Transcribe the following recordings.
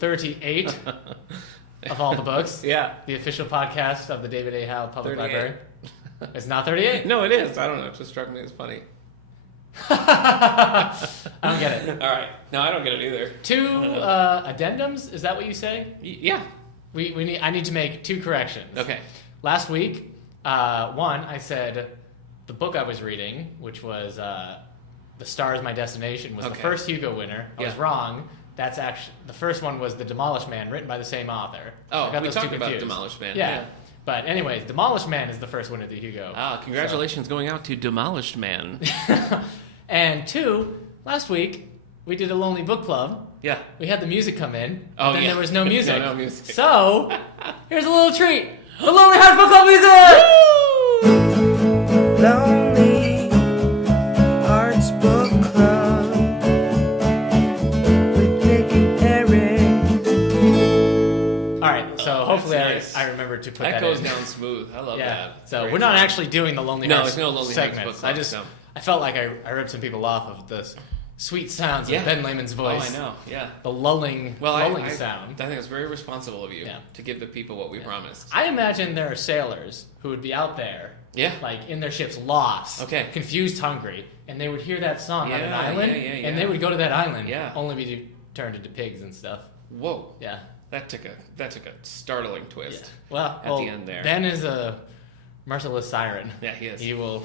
38 of all the books. Yeah. The official podcast of the David A. Howe Public 38. Library. It's not 38? No, it is. I don't know. It just struck me as funny. I don't get it. All right. No, I don't get it either. 2 addendums? Is that what you say? Yeah. I need to make 2 corrections. Okay. Last week, one, I said the book I was reading, which was The Star Is My Destination, was the first Hugo winner. I was wrong. That's actually the first one was The Demolished Man, written by the same author. Oh, I got we those talked two about confused. Demolished Man. Yeah. But anyways, Demolished Man is the first winner of the Hugo. Congratulations going out to Demolished Man. And 2, last week, we did a Lonely Book Club. Yeah. We had the music come in, but Oh, then yeah. there was no music. No music. So, here's a little treat. The Lonely Hearts Book Club music! Lonely Hearts Book Club with Nick and Eric. Alright, so hopefully nice. I remember to put that That goes in. down smooth. I love that. So Great we're not song. actually doing the Lonely No, Hearts it's no Lonely Hearts segments. Book Club, no. I felt like I ripped some people off of the sweet sounds of Ben Lehman's voice. Oh, I know. Yeah. The lulling sound. I think it's very responsible of you Yeah. to give the people what we promised. I imagine there are sailors who would be out there, Yeah. like in their ships, lost, confused, hungry, and they would hear that song on an island, and they would go to that island, only be turned into pigs and stuff. Whoa. Yeah. That took a startling twist. Yeah. Well, at the end there. Ben is a merciless siren. Yeah, he is. He will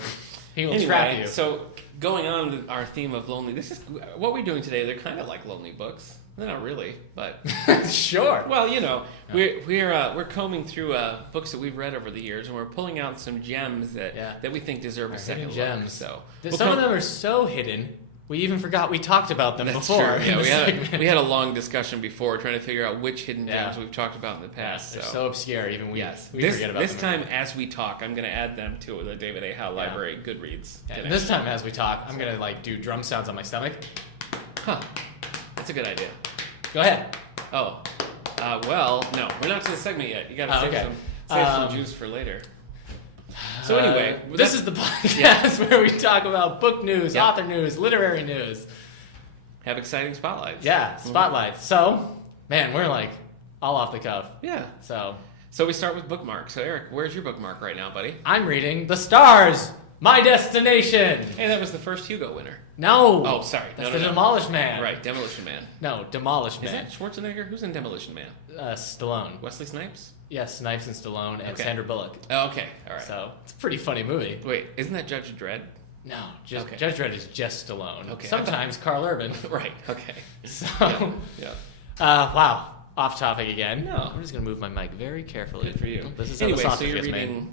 trap you. So going on with our theme of lonely, this is what we're doing today. They're kind of like lonely books. They're not really, but sure. Well, you know, we're combing through books that we've read over the years, and we're pulling out some gems that we think deserve a second look. So some of them are so hidden. We even forgot we talked about them before. True. Yeah, we had a long discussion before trying to figure out which hidden gems we've talked about in the past. They're so obscure, even we forget about them. This time, as we talk, I'm going to add them to the David A. Howe Library Goodreads. Yeah, and this time, as we talk, I'm going to do drum sounds on my stomach. Huh. That's a good idea. Go ahead. Oh. Well, no, we're not to the segment yet. You got to save some juice for later. So anyway, this is the podcast where we talk about book news, author news, literary news. Have exciting spotlights. Yeah, spotlights. So, man, we're all off the cuff. Yeah. So we start with bookmarks. So Eric, where's your bookmark right now, buddy? I'm reading The Stars, My Destination. Hey, that was the first Hugo winner. No. Oh, sorry. That's the Demolished Man. Right, Demolition Man. No, Demolished Man. Is that Schwarzenegger? Who's in Demolition Man? Stallone. Wesley Snipes? Yes, Snipes and Stallone and Sandra Bullock. Oh, okay. All right. So, it's a pretty funny movie. Wait, isn't that Judge Dredd? No, Judge Dredd is just Stallone. Okay. Sometimes Carl Urban. Right, okay. So, yeah. Off topic again. No. I'm just going to move my mic very carefully. Good for you. This is anyway, how the so sausage you're gets reading... made.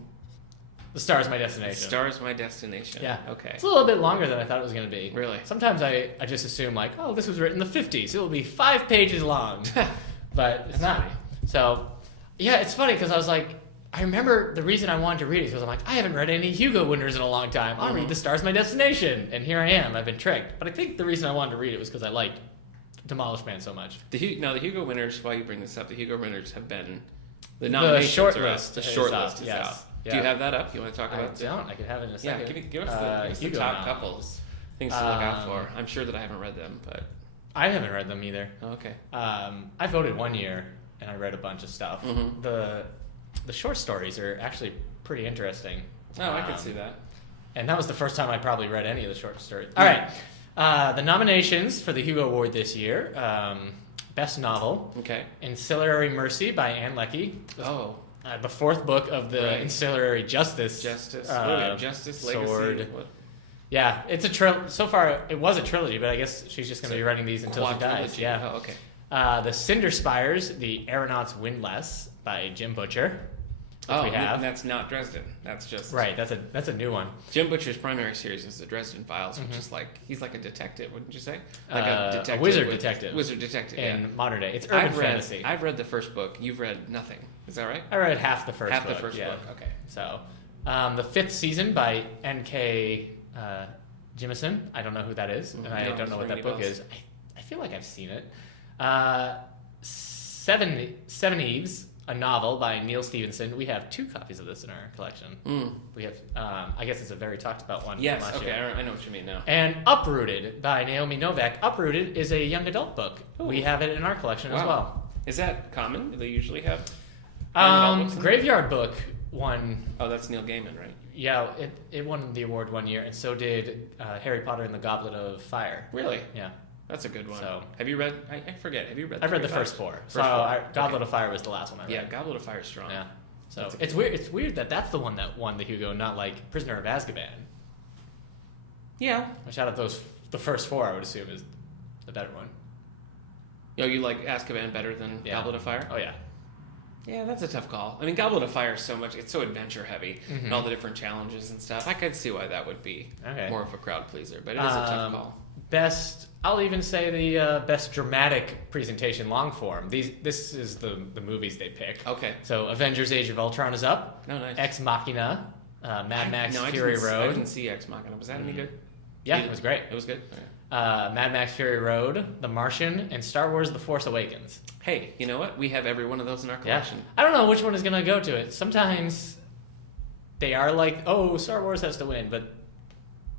The Star Is My Destination. The Star Is My Destination. Yeah. Okay. It's a little bit longer than I thought it was going to be. Really? Sometimes I just assume this was written in the 50s. It will be 5 pages long. But it's not. Funny. So, yeah, it's funny because I was like, I remember the reason I wanted to read it because I'm like, I haven't read any Hugo winners in a long time. I'll read The Star Is My Destination. And here I am. I've been tricked. But I think the reason I wanted to read it was because I liked Demolished Man so much. The Hugo winners, while you bring this up, the Hugo winners have been... The nominations short are out. list The short is list out, is yes. out. Yeah. Do you have that up? You want to talk about I don't. I could have it in a second. Yeah, give us the Hugo top novels. couples. Things to look out for. I'm sure that I haven't read them, but... I haven't read them either. Oh, okay. I voted one year, and I read a bunch of stuff. Mm-hmm. The short stories are actually pretty interesting. Oh, I could see that. And that was the first time I probably read any of the short stories. All right. The nominations for the Hugo Award this year. Best Novel. Okay. Ancillary Mercy by Anne Leckie. Oh. The fourth book of the Ancillary Justice. Justice, Legacy. Sword. Yeah, it's a so far it was a trilogy, but I guess she's just going to be writing these until she dies. Yeah. Oh, okay. The Cinder Spires, The Aeronauts Windless by Jim Butcher. Which we have. And that's not Dresden. That's just right. That's a new one. Jim Butcher's primary series is the Dresden Files, which is he's like a detective, wouldn't you say? Like a wizard detective. Wizard detective in modern day. It's urban fantasy. I've read the first book. You've read nothing. Is that right? I read half the first book. Half the first book. Okay. So, the fifth season by N.K. Jemisin. I don't know who that is, and I don't know what that book is. I feel like I've seen it. Seven Eves, a novel by Neil Stevenson. We have 2 copies of this in our collection. We have, I guess it's a very talked about one. Yes, okay, I know what you mean now. And Uprooted by Naomi Novak. Uprooted is a young adult book. Ooh. We have it in our collection as well. Is that common? Do they usually have? books in Graveyard Book won. Oh, that's Neil Gaiman, right? Yeah, it won the award one year, and so did Harry Potter and the Goblet of Fire. Really? Yeah. That's a good one. So, have you read? I forget. Have you read? I've read the first four. Goblet of Fire was the last one I read. Yeah, Goblet of Fire is strong. Yeah. So it's weird. It's weird that that's the one that won the Hugo, not like Prisoner of Azkaban. Yeah. Which out of the first four, I would assume is the better one. Oh, you like Azkaban better than Goblet of Fire? Oh yeah. Yeah, that's a tough call. I mean, Goblet of Fire is so much, it's so adventure heavy, and all the different challenges and stuff. I could see why that would be more of a crowd pleaser, but it is a tough call. I'll even say the best dramatic presentation long form. This is the movies they pick. Okay. So Avengers Age of Ultron is up. Oh, nice. Ex Machina, Mad Max Fury Road. I didn't see Ex Machina. Was that any good? Yeah, it was great. It was good? Okay. Mad Max Fury Road, The Martian, and Star Wars The Force Awakens. Hey, you know what? We have every one of those in our collection. Yeah. I don't know which one is going to go to it. Sometimes they are like, oh, Star Wars has to win, but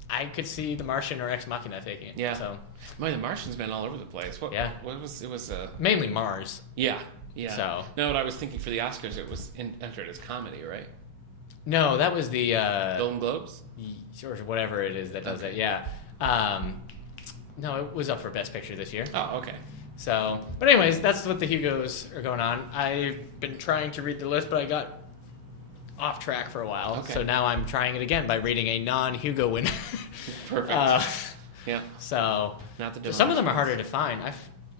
I could see The Martian or Ex Machina taking it. Yeah. So, The Martian's been all over the place. What was it? Was mainly Mars. Yeah. So no, what I was thinking for the Oscars, it was entered as comedy, right? No, that was the Golden Globes, or whatever it is that does it. Yeah. No, it was up for Best Picture this year. Oh, okay. So, but anyways, that's what the Hugos are going on. I've been trying to read the list, but I got off track for a while. Okay. So now I'm trying it again by reading a non-Hugo winner. Perfect. Yeah. So, not the some of them are harder to find. I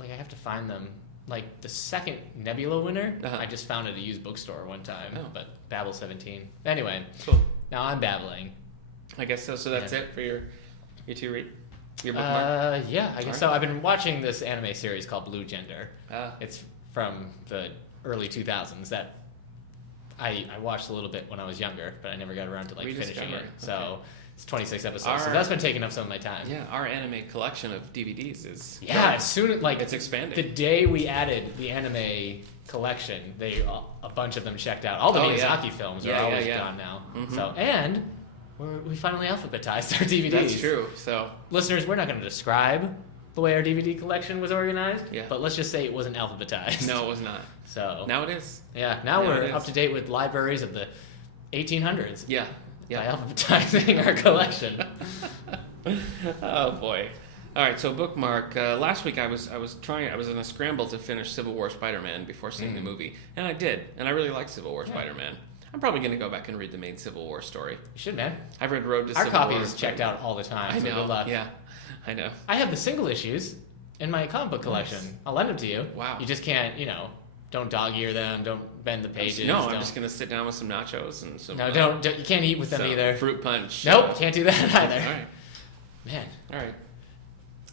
have to find them. Like the second Nebula winner, I just found at a used bookstore one time. Oh. But Babel 17. Anyway, cool. Now I'm babbling. I guess so. So that's it for your two read. Your bookmark? Yeah, I guess so. I've been watching this anime series called Blue Gender. Ah. It's from the early 2000s that I watched a little bit when I was younger, but I never got around to finishing it. So it's 26 episodes. So that's been taking up some of my time. Yeah, our anime collection of DVDs is as soon as it's expanding. The day we added the anime collection, a bunch of them checked out. All the Miyazaki films are always gone now. Mm-hmm. So we finally alphabetized our DVDs. That's true. So listeners, we're not going to describe the way our DVD collection was organized, yeah. But let's just say it wasn't alphabetized. No, it was not. So now it is. Yeah, now we're up to date with libraries of the 1800s. Yeah. By alphabetizing our collection. Oh boy. All right, so bookmark. Last week I was in a scramble to finish Civil War Spider-Man before seeing the movie, and I did, and I really liked Civil War Spider-Man. I'm probably going to go back and read the main Civil War story. You should, man. I've read Road to our Civil War. Our copy is checked out all the time. I know. So good luck. Yeah, I know. I have the single issues in my comic book collection. Nice. I'll lend them to you. Wow. You just can't, don't dog ear them. Don't bend the pages. No, I'm just going to sit down with some nachos and some. No, don't. You can't eat with them either. Fruit punch. Nope, can't do that either. All right. Man. All right.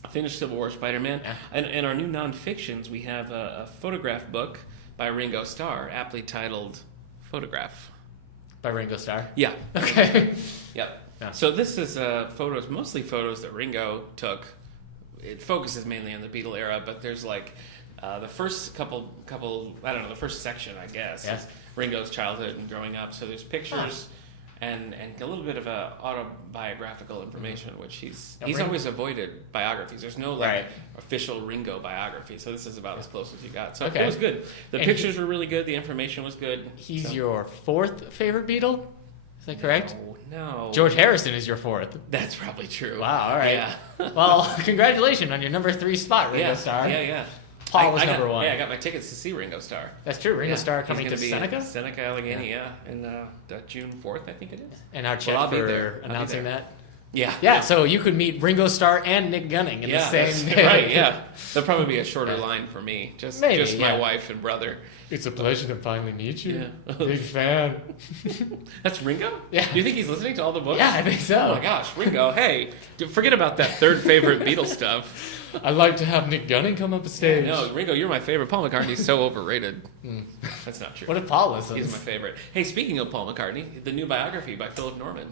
I finished Civil War Spider-Man. Yeah. And in our new non-fictions, we have a photograph book by Ringo Starr, aptly titled Photograph. By Ringo Starr? Yeah. Okay. Yep. Yeah. So this is mostly photos that Ringo took. It focuses mainly on the Beatle era, but there's the first couple, I don't know, the first section, I guess, is Ringo's childhood and growing up. So there's pictures and a little bit of autobiographical information, which he's always avoided biographies. There's no official Ringo biography, so this is about as close as you got. So it was good. The pictures were really good. The information was good. He's your fourth favorite Beatle? Is that correct? No. George Harrison is your fourth. That's probably true. Wow, all right. Yeah. Well, congratulations on your number 3 spot, Ringo Starr. Yeah. Paul was number 1. Yeah, I got my tickets to see Ringo Starr. That's true. Ringo Starr coming to be Seneca? Seneca, Allegheny, in June 4th, I think it is. And our check for announcing that. Yeah. So you could meet Ringo Starr and Nick Gunning in the same day. Right, yeah. There'll probably be a shorter line for me. Just my wife and brother. It's a pleasure to finally meet you. Yeah. Big fan. That's Ringo? Yeah. Do you think he's listening to all the books? Yeah, I think so. Oh my gosh, Ringo, hey, forget about that third favorite Beatles stuff. I'd like to have Nick Gunning come up the stage. No, Ringo, you're my favorite. Paul McCartney's so overrated. That's not true. What if Paul listens? He's my favorite. Hey, speaking of Paul McCartney, the new biography by Philip Norman.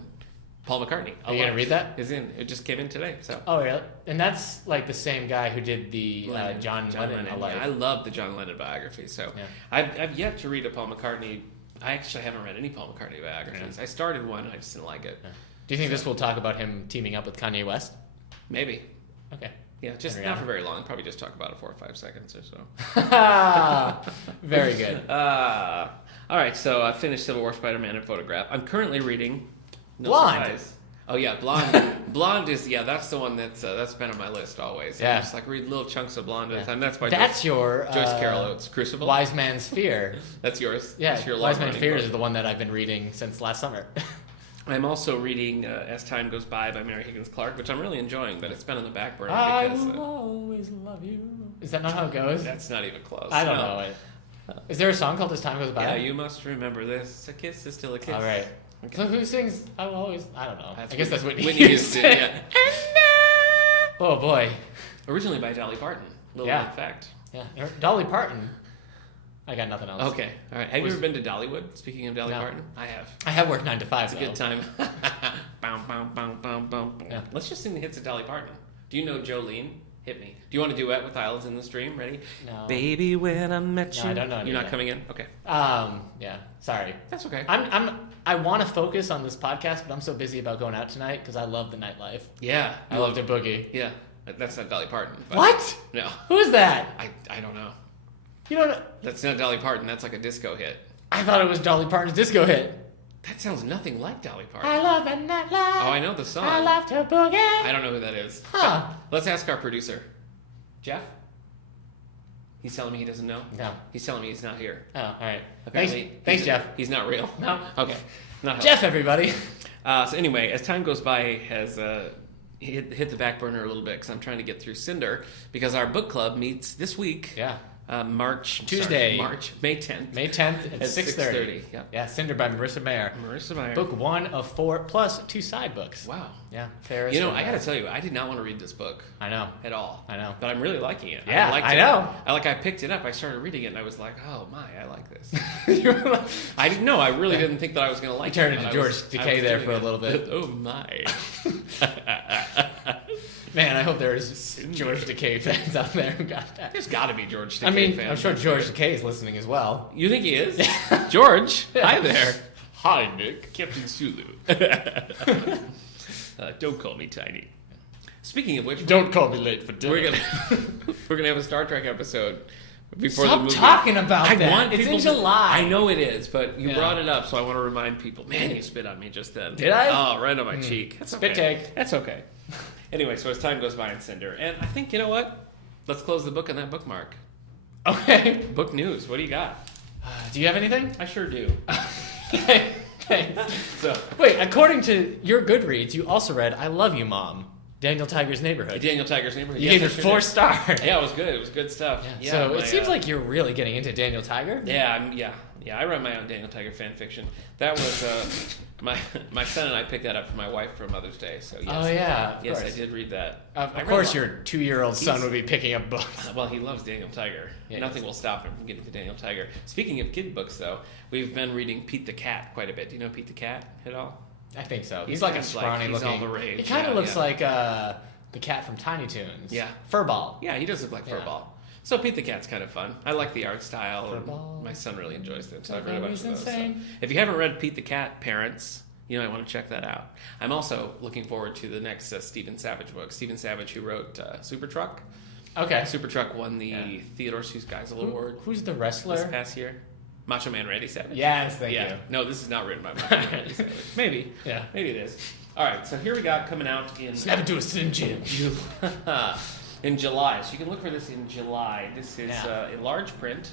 Paul McCartney. Are you going to read that? Is in. It just came in today. So. Oh, yeah. And that's the same guy who did the John Lennon. Yeah, I love the John Lennon biography. So I've yet to read a Paul McCartney. I actually haven't read any Paul McCartney biographies. Yeah. I started one. I just didn't like it. Yeah. Do you think this will talk about him teaming up with Kanye West? Maybe. Okay. Yeah, just Henry not for Allen. very long. Probably just talk about it 4 or 5 seconds or so. Very good. All right, so I finished Civil War Spider-Man and Photograph. I'm currently reading No Blonde. Surprise. Oh yeah, Blonde. Blonde is that's the one that's been on my list always. Yeah. I just like read little chunks of Blonde at a time. That's by That's your Joyce Carol Oates. Crucible. Wise Man's Fear. That's yours. Yeah, That's your Wise Man's long-running Fear book. is the one that I've been reading since last summer. I'm also reading As Time Goes By Mary Higgins Clark, which I'm really enjoying, but it's been on the back burner I because will always love you. Is that not how it goes? that's not even close. I don't No. know it. Is there a song called As Time Goes By? Yeah, you must remember this. A kiss is still a kiss. All right. Okay. So who sings I will always... I don't know. That's I guess that's Whitney Whitney Houston, yeah. Oh, boy. Originally by Dolly Parton. Little Yeah. known fact. Yeah. Dolly Parton. I got nothing else. Okay, all right. Have you ever been to Dollywood? Speaking of Dolly No. Parton, I have. I have worked 9 to 5, It's a good time. Bow, bow, bow, bow, bow. Yeah. Let's just sing the hits of Dolly Parton. Do you know Jolene? Hit me. Do you want to duet with Islands in the Stream? Ready? No. Baby, when I met No, you. I don't know any You're of not that. coming in? Okay. Yeah. Sorry. That's okay. I want to focus on this podcast, but I'm so busy about going out tonight because I love the nightlife. Yeah. I love to boogie. Yeah. That's not Dolly Parton. but- What? No. Who is that? I don't know. You don't know? That's not Dolly Parton. That's like a disco hit. I thought it was Dolly Parton's disco hit. That sounds nothing like Dolly Parton. I love the nightlife. Oh, I know the song. I love to boogie. I don't know who that is. Huh. Let's ask our producer. Jeff? He's telling me he doesn't know? No. He's telling me he's not here. Oh, all right. Apparently, Thanks, he's- Jeff. He's not real. No. Okay. Not Jeff, everybody. So anyway, As Time Goes By has hit the back burner a little bit because I'm trying to get through Cinder because our book club meets this week. Yeah. Tuesday, May 10th. May 10th at 6:30. Yeah. Yeah, Cinder by Marissa Mayer. Marissa Meyer. Book 1 of 4 plus 2 side books. Wow. Yeah, Ferris. You know, and, I got to tell you, I did not want to read this book I know. at all. I know. But I'm really liking it. Yeah, liked I it. know. I picked it up. I started reading it, and I was like, "Oh my, I like this." I didn't know. I really didn't think that I was going to like You turned it. into but George I was Takei there doing for a it. little bit. Oh my. Man, I hope there's George Takei fans out there who got that. There's got to be George Takei I mean, fans. I'm sure George Takei is listening as well. You think he is? George, Yeah. hi there. Hi, Nick. Captain Sulu. Don't call me Tiny. Speaking of which, Don't call me late for dinner. we're gonna have a Star Trek episode before the Stop movie. talking about I that. want It's in people to- July. I know it is, but you Yeah. brought it up, so I want to remind people. Man, you spit on me just then. Did I? Oh, right on my cheek. That's Spit okay. take. That's okay. Anyway, so as time goes by in Cinder, and I think you know what? Let's close the book on that bookmark. Okay. Book news. What do you got? Do you have anything? I sure do. Thanks. So, Wait, according to your Goodreads, you also read I Love You, Mom. Daniel Tiger's Neighborhood. Daniel Tiger's Neighborhood. You Yes, gave I it sure 4 did. stars. Yeah, it was good. It was good stuff. Yeah, So my, it seems like you're really getting into Daniel Tiger. Yeah, I write my own Daniel Tiger fan fiction. That was my son and I picked that up for my wife for Mother's Day. So yes, Oh yeah. Of yes, course. I did read that. Of I read course, a lot. your 2-year-old son He's- would be picking up books. Well, he loves Daniel Tiger. Yeah, Nothing he will stop him from getting to Daniel Tiger. Speaking of kid books, though, we've been reading Pete the Cat quite a bit. Do you know Pete the Cat at all? I think so. He's He's like a kind of like- scrawny he's looking. all the rage. He kind of Yeah, looks yeah. like the cat from Tiny Toons. Yeah. Furball. Yeah, he does look like Yeah. Furball. So Pete the Cat's kind of fun. I like the art style. And Furball. my son really enjoys it. So I've read a bunch He's of those. So. insane. If you haven't read Pete the Cat, parents, you might want to check that out. I'm also looking forward to the next Stephen Savage book. Stephen Savage, who wrote Super Truck. Okay. Super Truck won the Yeah. Theodore Seuss Geisel Award Who's the this wrestler? past year. Macho Man Randy Savage. Yes, thank yeah. you. No, this is not written by Macho Man Randy Savage. Maybe. Yeah. Maybe it is. All right, so here we got coming out in Snap into a Slim Jim. in July. So you can look for this in July. This is Yeah. in large print.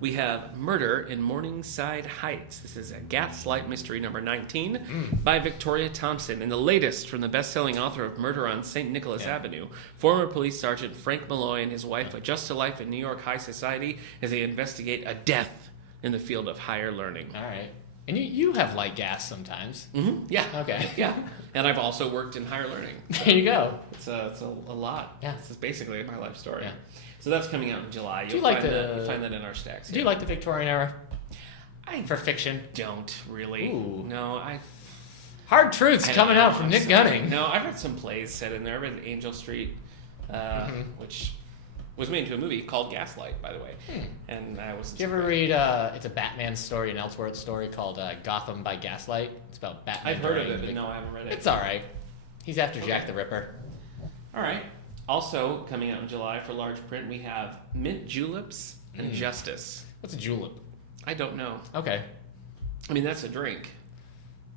We have Murder in Morningside Heights. This is a Gaslight Mystery number 19 by Victoria Thompson, and the latest from the best-selling author of Murder on St. Nicholas Avenue. Former police sergeant Frank Malloy and his wife adjust to life in New York high society as they investigate a death in the field of higher learning. All right. And you have light gas sometimes. Mm-hmm. Yeah. Okay. Yeah. And I've also worked in higher learning. There you go. It's a lot. Yeah. This is basically my life story. Yeah. So that's coming out in July. Do you like you'll find that in our stacks. Do you like the Victorian era? For fiction. Don't really. Ooh. No, Hard Truths I don't coming know. out from Nick Gunning. No, I've read some plays set in there. I read Angel Street, which was made into a movie called Gaslight, by the way. And I was. Did you ever read, it's a Batman story, an Elseworld story called Gotham by Gaslight? It's about Batman. I've heard of during it, but the- no, I haven't read it. It's alright. He's after Jack the Ripper. All right. Also, coming out in July for large print, we have Mint Juleps and Justice. What's a julep? I don't know. Okay. I mean, that's a drink.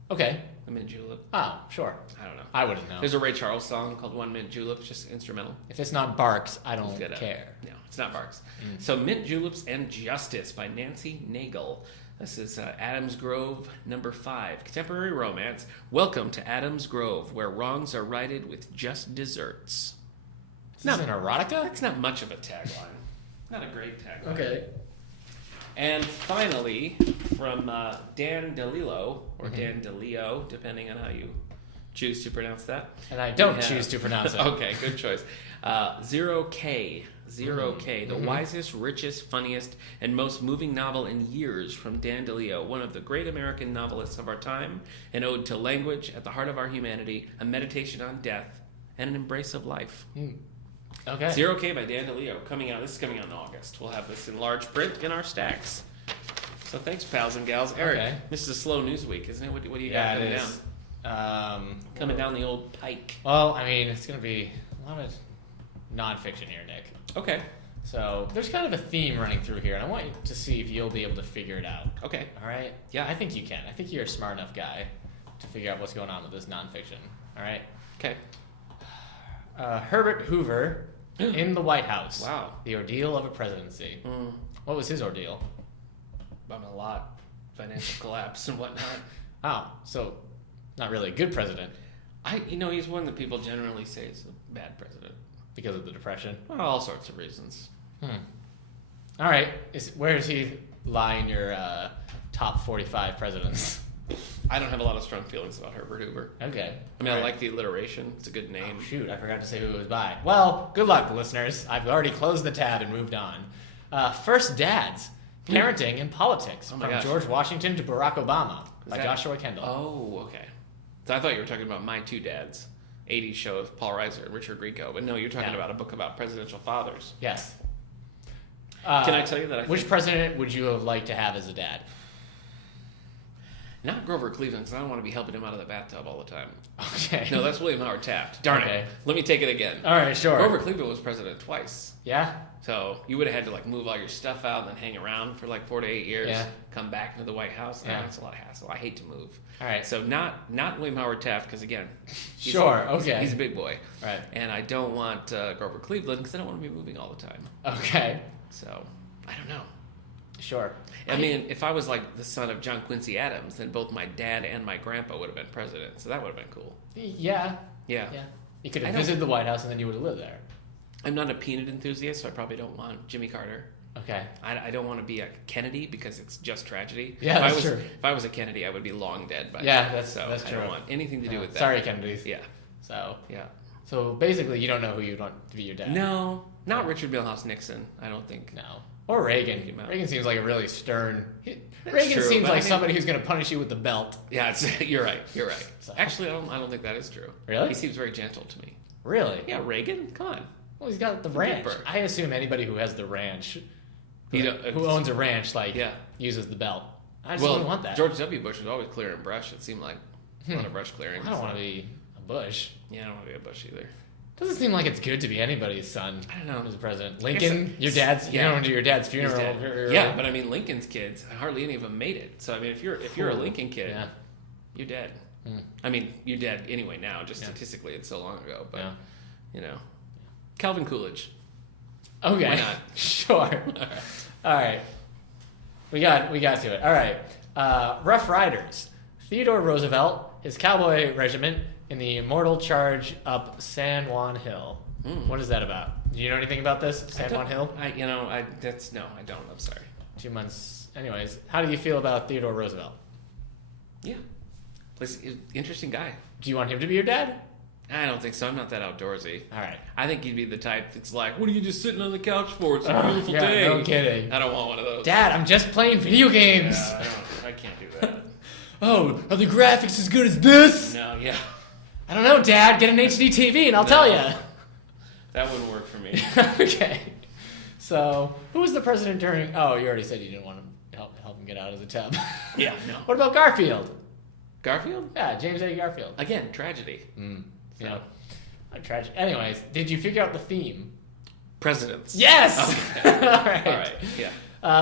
Okay. A mint julep. Oh, sure. I don't know. I wouldn't know. There's a Ray Charles song called One Mint Julep, just instrumental. If it's not Barks, I don't Look it up. care. No, it's not Barks. So Mint Juleps and Justice by Nancy Nagel. This is Adams Grove, number 5. Contemporary romance. Welcome to Adams Grove, where wrongs are righted with just desserts. Is this an erotica? That's not much of a tagline. Not a great tagline. Okay. And finally, from Dan DeLillo, or Dan DeLeo, depending on how you choose to pronounce that. And I don't choose to pronounce it. Okay, good choice. Zero K, the wisest, richest, funniest, and most moving novel in years from Dan DeLeo, one of the great American novelists of our time, an ode to language at the heart of our humanity, a meditation on death, and an embrace of life. Okay. Zero K by Dan DeLeo, coming out. This is coming out in August. We'll have this in large print in our stacks. So thanks, pals and gals. Eric, Okay. this is a slow news week, isn't it? What do you got coming down? Coming down the old pike. Well, I mean, it's going to be a lot of nonfiction here, Nick. Okay. So there's kind of a theme running through here, and I want you to see if you'll be able to figure it out. Okay. All right? Yeah. I think you can. I think you're a smart enough guy to figure out what's going on with this nonfiction. All right? Okay. Herbert Hoover in the White House. Wow. The ordeal of a presidency. What was his ordeal? A lot. Financial collapse and whatnot. Oh, so not really a good president He's one that people generally say is a bad president. because of the Depression. Well, all sorts of reasons. All right. Where does he lie in your top 45 presidents? I don't have a lot of strong feelings about Herbert Hoover. Okay. I mean, I like the alliteration. It's a good name. Oh, shoot, I forgot to say who it was by. Well, good luck, listeners. I've already closed the tab and moved on. First Dads, Parenting and Politics, Oh my from gosh. George Washington to Barack Obama, by that- Joshua Kendall. Oh, okay. So I thought you were talking about My Two Dads, 80s show with Paul Reiser and Richard Grieco, but no, you're talking about a book about presidential fathers. Yes. Can I tell you that Which president would you have liked to have as a dad? Not Grover Cleveland, because I don't want to be helping him out of the bathtub all the time. Okay. No, that's William Howard Taft. Darn Okay. it. Let me take it again. All right, sure. Grover Cleveland was president twice. Yeah? So you would have had to move all your stuff out and then hang around for 4 to 8 years. Yeah. Come back into the White House. Yeah. That's a lot of hassle. I hate to move. All right. So not William Howard Taft, because again, he's Okay. he's a big boy. Right. And I don't want Grover Cleveland because I don't want to be moving all the time. Okay. So I don't know. Sure. I mean, if I was the son of John Quincy Adams, then both my dad and my grandpa would have been president. So that would have been cool. Yeah. Yeah. Yeah. You could I have don't- visited the White House and then you would have lived there. I'm not a peanut enthusiast, so I probably don't want Jimmy Carter. Okay. I don't want to be a Kennedy because it's just tragedy. Yeah, that's true. If I was a Kennedy, I would be long dead by Yeah, now. that's so that's I true. don't want anything to do with that. Sorry, Kennedys. Yeah. So Yeah. basically, you don't know who you'd want to be your dad. No, not Richard Milhouse Nixon. I don't think. No. Or Reagan. Him out. Reagan seems like a really stern. That's Reagan true, seems but like I mean- somebody who's going to punish you with the belt. Yeah, you're right. You're right. So- Actually, I don't think that is true. Really? He seems very gentle to me. Really? Yeah, Reagan. Come on. Well, he's got the ranch. Pittsburgh. I assume anybody who has the ranch, who, You know, who owns a ranch, Yeah. uses the belt. I just wouldn't want that. George W. Bush was always clearing brush. It seemed like a lot of brush clearing. I don't want to be a Bush. Yeah, I don't want to be a Bush either. Doesn't seem like it's good to be anybody's son. I don't know. Who's the president? I guess Lincoln, your dad's. yeah. You don't do your dad's He's funeral. dead. Yeah, but I mean, Lincoln's kids, hardly any of them made it. So I mean, if you're a Cool. Lincoln kid, Yeah. you're dead. Hmm. I mean, you're dead anyway now. Just Yeah. statistically, it's so long ago. But Yeah. Calvin Coolidge. Okay. Why not? Sure. All right. We got to it. All right. Rough Riders. Theodore Roosevelt, his cavalry regiment in the immortal charge up San Juan Hill. What is that about? Do you know anything about this? San Juan Hill? I don't. I'm sorry. 2 months. Anyways, how do you feel about Theodore Roosevelt? Yeah. Interesting guy. Do you want him to be your dad? I don't think so. I'm not that outdoorsy. All right. I think he'd be the type that's like, what are you just sitting on the couch for? It's a beautiful yeah, day. no kidding. I don't want one of those. Dad, I'm just playing video games. Yeah, I can't do that. Oh, are the graphics as good as this? No, yeah. I don't know, Dad. Get an HD TV and I'll tell you. That wouldn't work for me. Okay. So, who was the president during... Oh, you already said you didn't want to help him get out of the tub. Yeah, no. What about Garfield? Garfield? Yeah, James A. Garfield. Again, tragedy. Yeah. Tragic. Anyways, did you figure out the theme? Presidents. Yes! Okay. All right. All right. Yeah.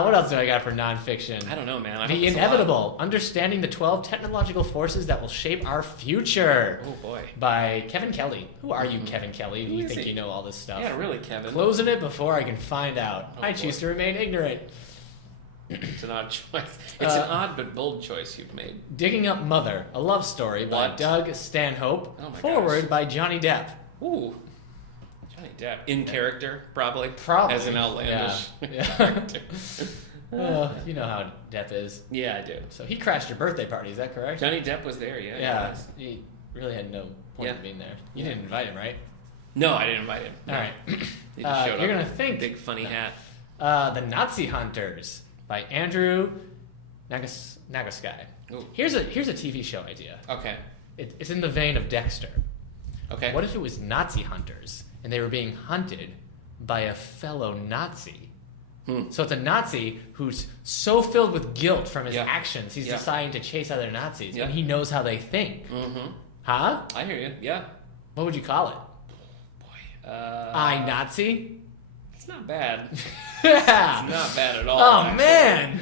What else do I got for nonfiction? I don't know, man. I hope The it's a lot. Inevitable, Understanding the 12 Technological Forces That Will Shape Our Future. Oh, boy. By Kevin Kelly. Who are you, Kevin Kelly? Do Who you is think he? you know all this stuff? Yeah, really, Kevin. Closing it before I can find out. Oh, I boy. choose to remain ignorant. It's an odd choice. It's an odd but bold choice you've made. Digging Up Mother, a love story by What? Doug Stanhope. Oh my Forward gosh. by Johnny Depp. Ooh. Johnny Depp. In character, probably. Probably. As an outlandish Yeah. character. You know how Depp is. Yeah, I do. So he crashed your birthday party, is that correct? Johnny Depp was there, yeah. Yeah. he was. He really had no point Yeah. in being there. You didn't invite him, right? No, I didn't invite him. No. All right. He just showed You're up. going to think. Big funny hat. The Nazi Hunters by Andrew Nagasky. Ooh. Here's a TV show idea. Okay. It's in the vein of Dexter. Okay. What if it was Nazi hunters and they were being hunted by a fellow Nazi? So it's a Nazi who's so filled with guilt from his Yeah. actions, he's Yeah. deciding to chase other Nazis, Yeah. and he knows how they think. Mm-hmm. Huh? I hear you. Yeah. What would you call it? Boy. I Nazi? It's not bad. Yeah. It's not bad at all. Oh actually. man!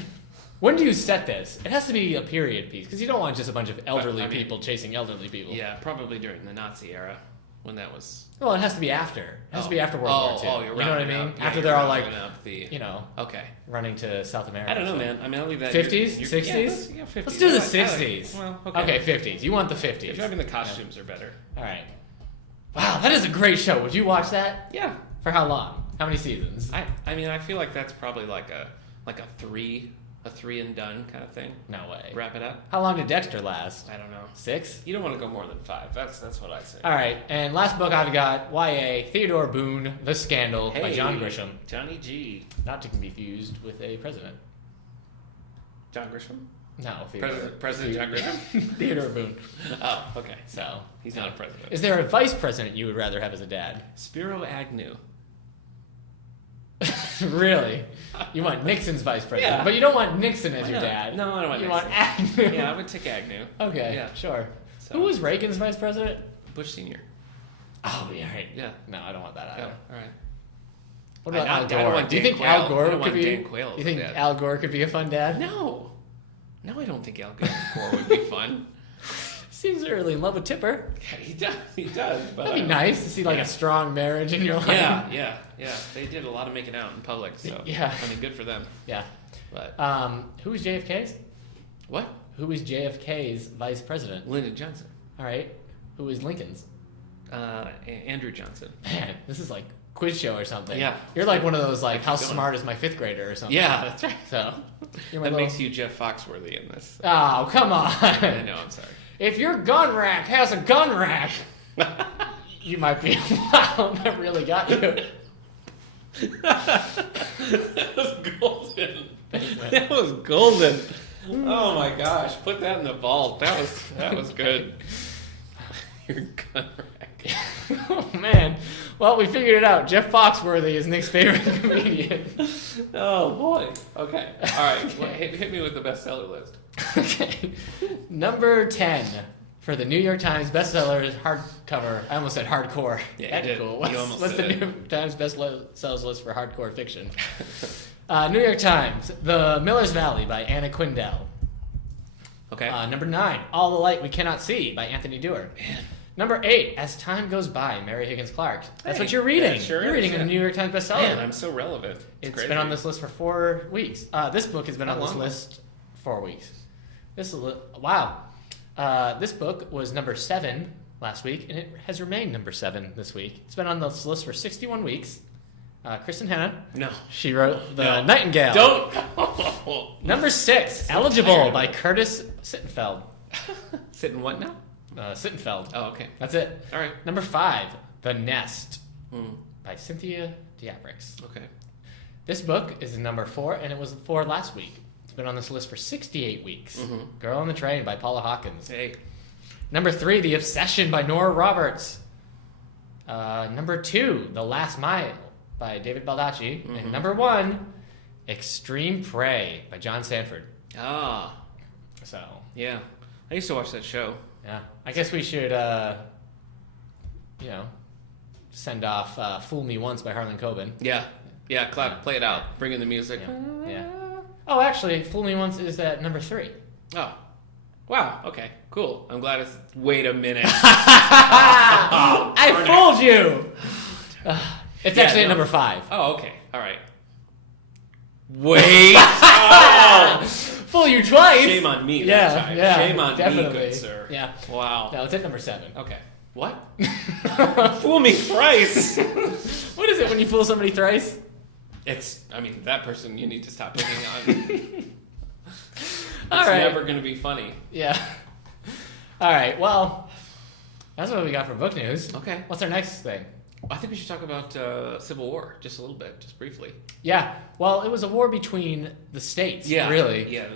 When do you set this? It has to be a period piece because you don't want just a bunch of elderly I mean- people chasing elderly people. Yeah, probably during the Nazi era when that was. Well, it has to be after. It has to be after World War II. Oh, you're you know what I rounding mean? up. Yeah, After you're they're all like, rounding up the. you know, Okay. running to South America. I don't know, so. man. I mean, I'll leave that. 50s? You're- 60s? Yeah, 50s. Let's do the I like- 60s. Well, okay. Okay, 50s. You want the 50s. If you're having the costumes are better. All right. Wow, that is a great show. Would you watch that? Yeah. For how long? How many seasons? I mean, I feel like that's probably like a three and done kind of thing. No way. Wrap it up. How long did Dexter last? I don't know. 6? You don't want to go more than 5. That's what I say. All right, and last book I've got YA Theodore Boone, The Scandal by John Grisham. Johnny G. Not to be confused with a president. John Grisham. No, Theodore. President John Grisham. Theodore Boone. Oh, okay. So He's not a president. Is there a vice president you would rather have as a dad? Spiro Agnew. Really? You want Nixon's vice president, Yeah. but you don't want Nixon as Why your not? dad. No, I don't want You Nixon. want Agnew. Yeah, I would take Agnew. Okay, Yeah. sure. So- Who was Reagan's vice president? Bush Senior. Oh, yeah, right. Yeah. No, I don't want that Yeah. either. All right. What about I Al don't Gore? want Do you Dan think Quayle. Al I Gore don't could want be? Dan Quayle You as think dad. Al Gore could be a fun dad? No. No, I don't think Al Gore would be fun. Seems really in love with Tipper. Yeah, he does. He does. But That'd be nice to see like yeah. a strong marriage in your life. Yeah. They did a lot of making out in public, so Yeah. I mean, good for them. Yeah. But Who was JFK's? what? Who was JFK's vice president? Lyndon Johnson, All right. Who was Lincoln's? Andrew Johnson. Man, this is like quiz show or something. Yeah. You're like one of those like, keep how going. smart is my 5th grader or something. Yeah, that's right. So you're my That little... makes you Jeff Foxworthy in this. Oh, come on. I know. I'm sorry. If your gun rack has a gun rack, you might be. Wow, that really got you. That was golden. That was golden. Oh my gosh! Put that in the vault. That was good. Your gun rack. Oh man. Well, we figured it out. Jeff Foxworthy is Nick's favorite comedian. Oh boy. Okay. All right. Well, hit me with the bestseller list. Okay. Number 10 for the New York Times bestseller hardcover. I almost said hardcore. Yeah, you That's did. cool. You almost What's said the it. New York Times bestsellers list for hardcore fiction? New York Times, The Miller's Valley by Anna Quindell. Okay. Number 9, All the Light We Cannot See by Anthony Dewar. Number 8, As Time Goes By, Mary Higgins Clark. That's Hey, what you're reading. yeah, sure you're is, reading a yeah. New York Times bestseller. Man, I'm so relevant. It's crazy. been on this list for 4 weeks. This book has been How on this long? list 4 weeks. Wow. This book was number 7 last week, and it has remained number 7 this week. It's been on this list for 61 weeks. Kristen Hanna. No. She wrote The No. Nightingale. Don't. Number 6, Eligible by Curtis Sittenfeld. Sitting what now? Sittenfeld. Oh, okay. That's it. All right. Number 5, The Nest Hmm. by Cynthia Diabrix. Okay. This book is number 4, and it was 4 last week. It's been on this list for 68 weeks. Mhm. Girl on the Train by Paula Hawkins. Hey. Number 3, The Obsession by Nora Roberts. Number 2, The Last Mile by David Baldacci. And number 1, Extreme Prey by John Sanford. Ah. So, Yeah. I used to watch that show. yeah. I guess we should, send off "Fool Me Once" by Harlan Coben. Yeah. Play it out. Bring in the music. Yeah. Oh, actually, "Fool Me Once" is at number 3. Oh. Wow. Okay. Cool. I'm glad it's. Wait a minute. I fooled you. It's actually at number 5. Oh, okay. All right. Wait. Oh. Fool you twice. Shame on me that time. Shame on definitely. me, good sir. Yeah. Wow. No, it's at number 7. Okay. What? Fool me thrice. What is it when you fool somebody thrice? That person you need to stop picking on. All It's right. never going to be funny. Yeah. All right. Well, that's what we got for book news. Okay. What's our next thing? I think we should talk about Civil War just a little bit, just briefly. Yeah. Well, it was a war between the states. Yeah. Really. Yeah.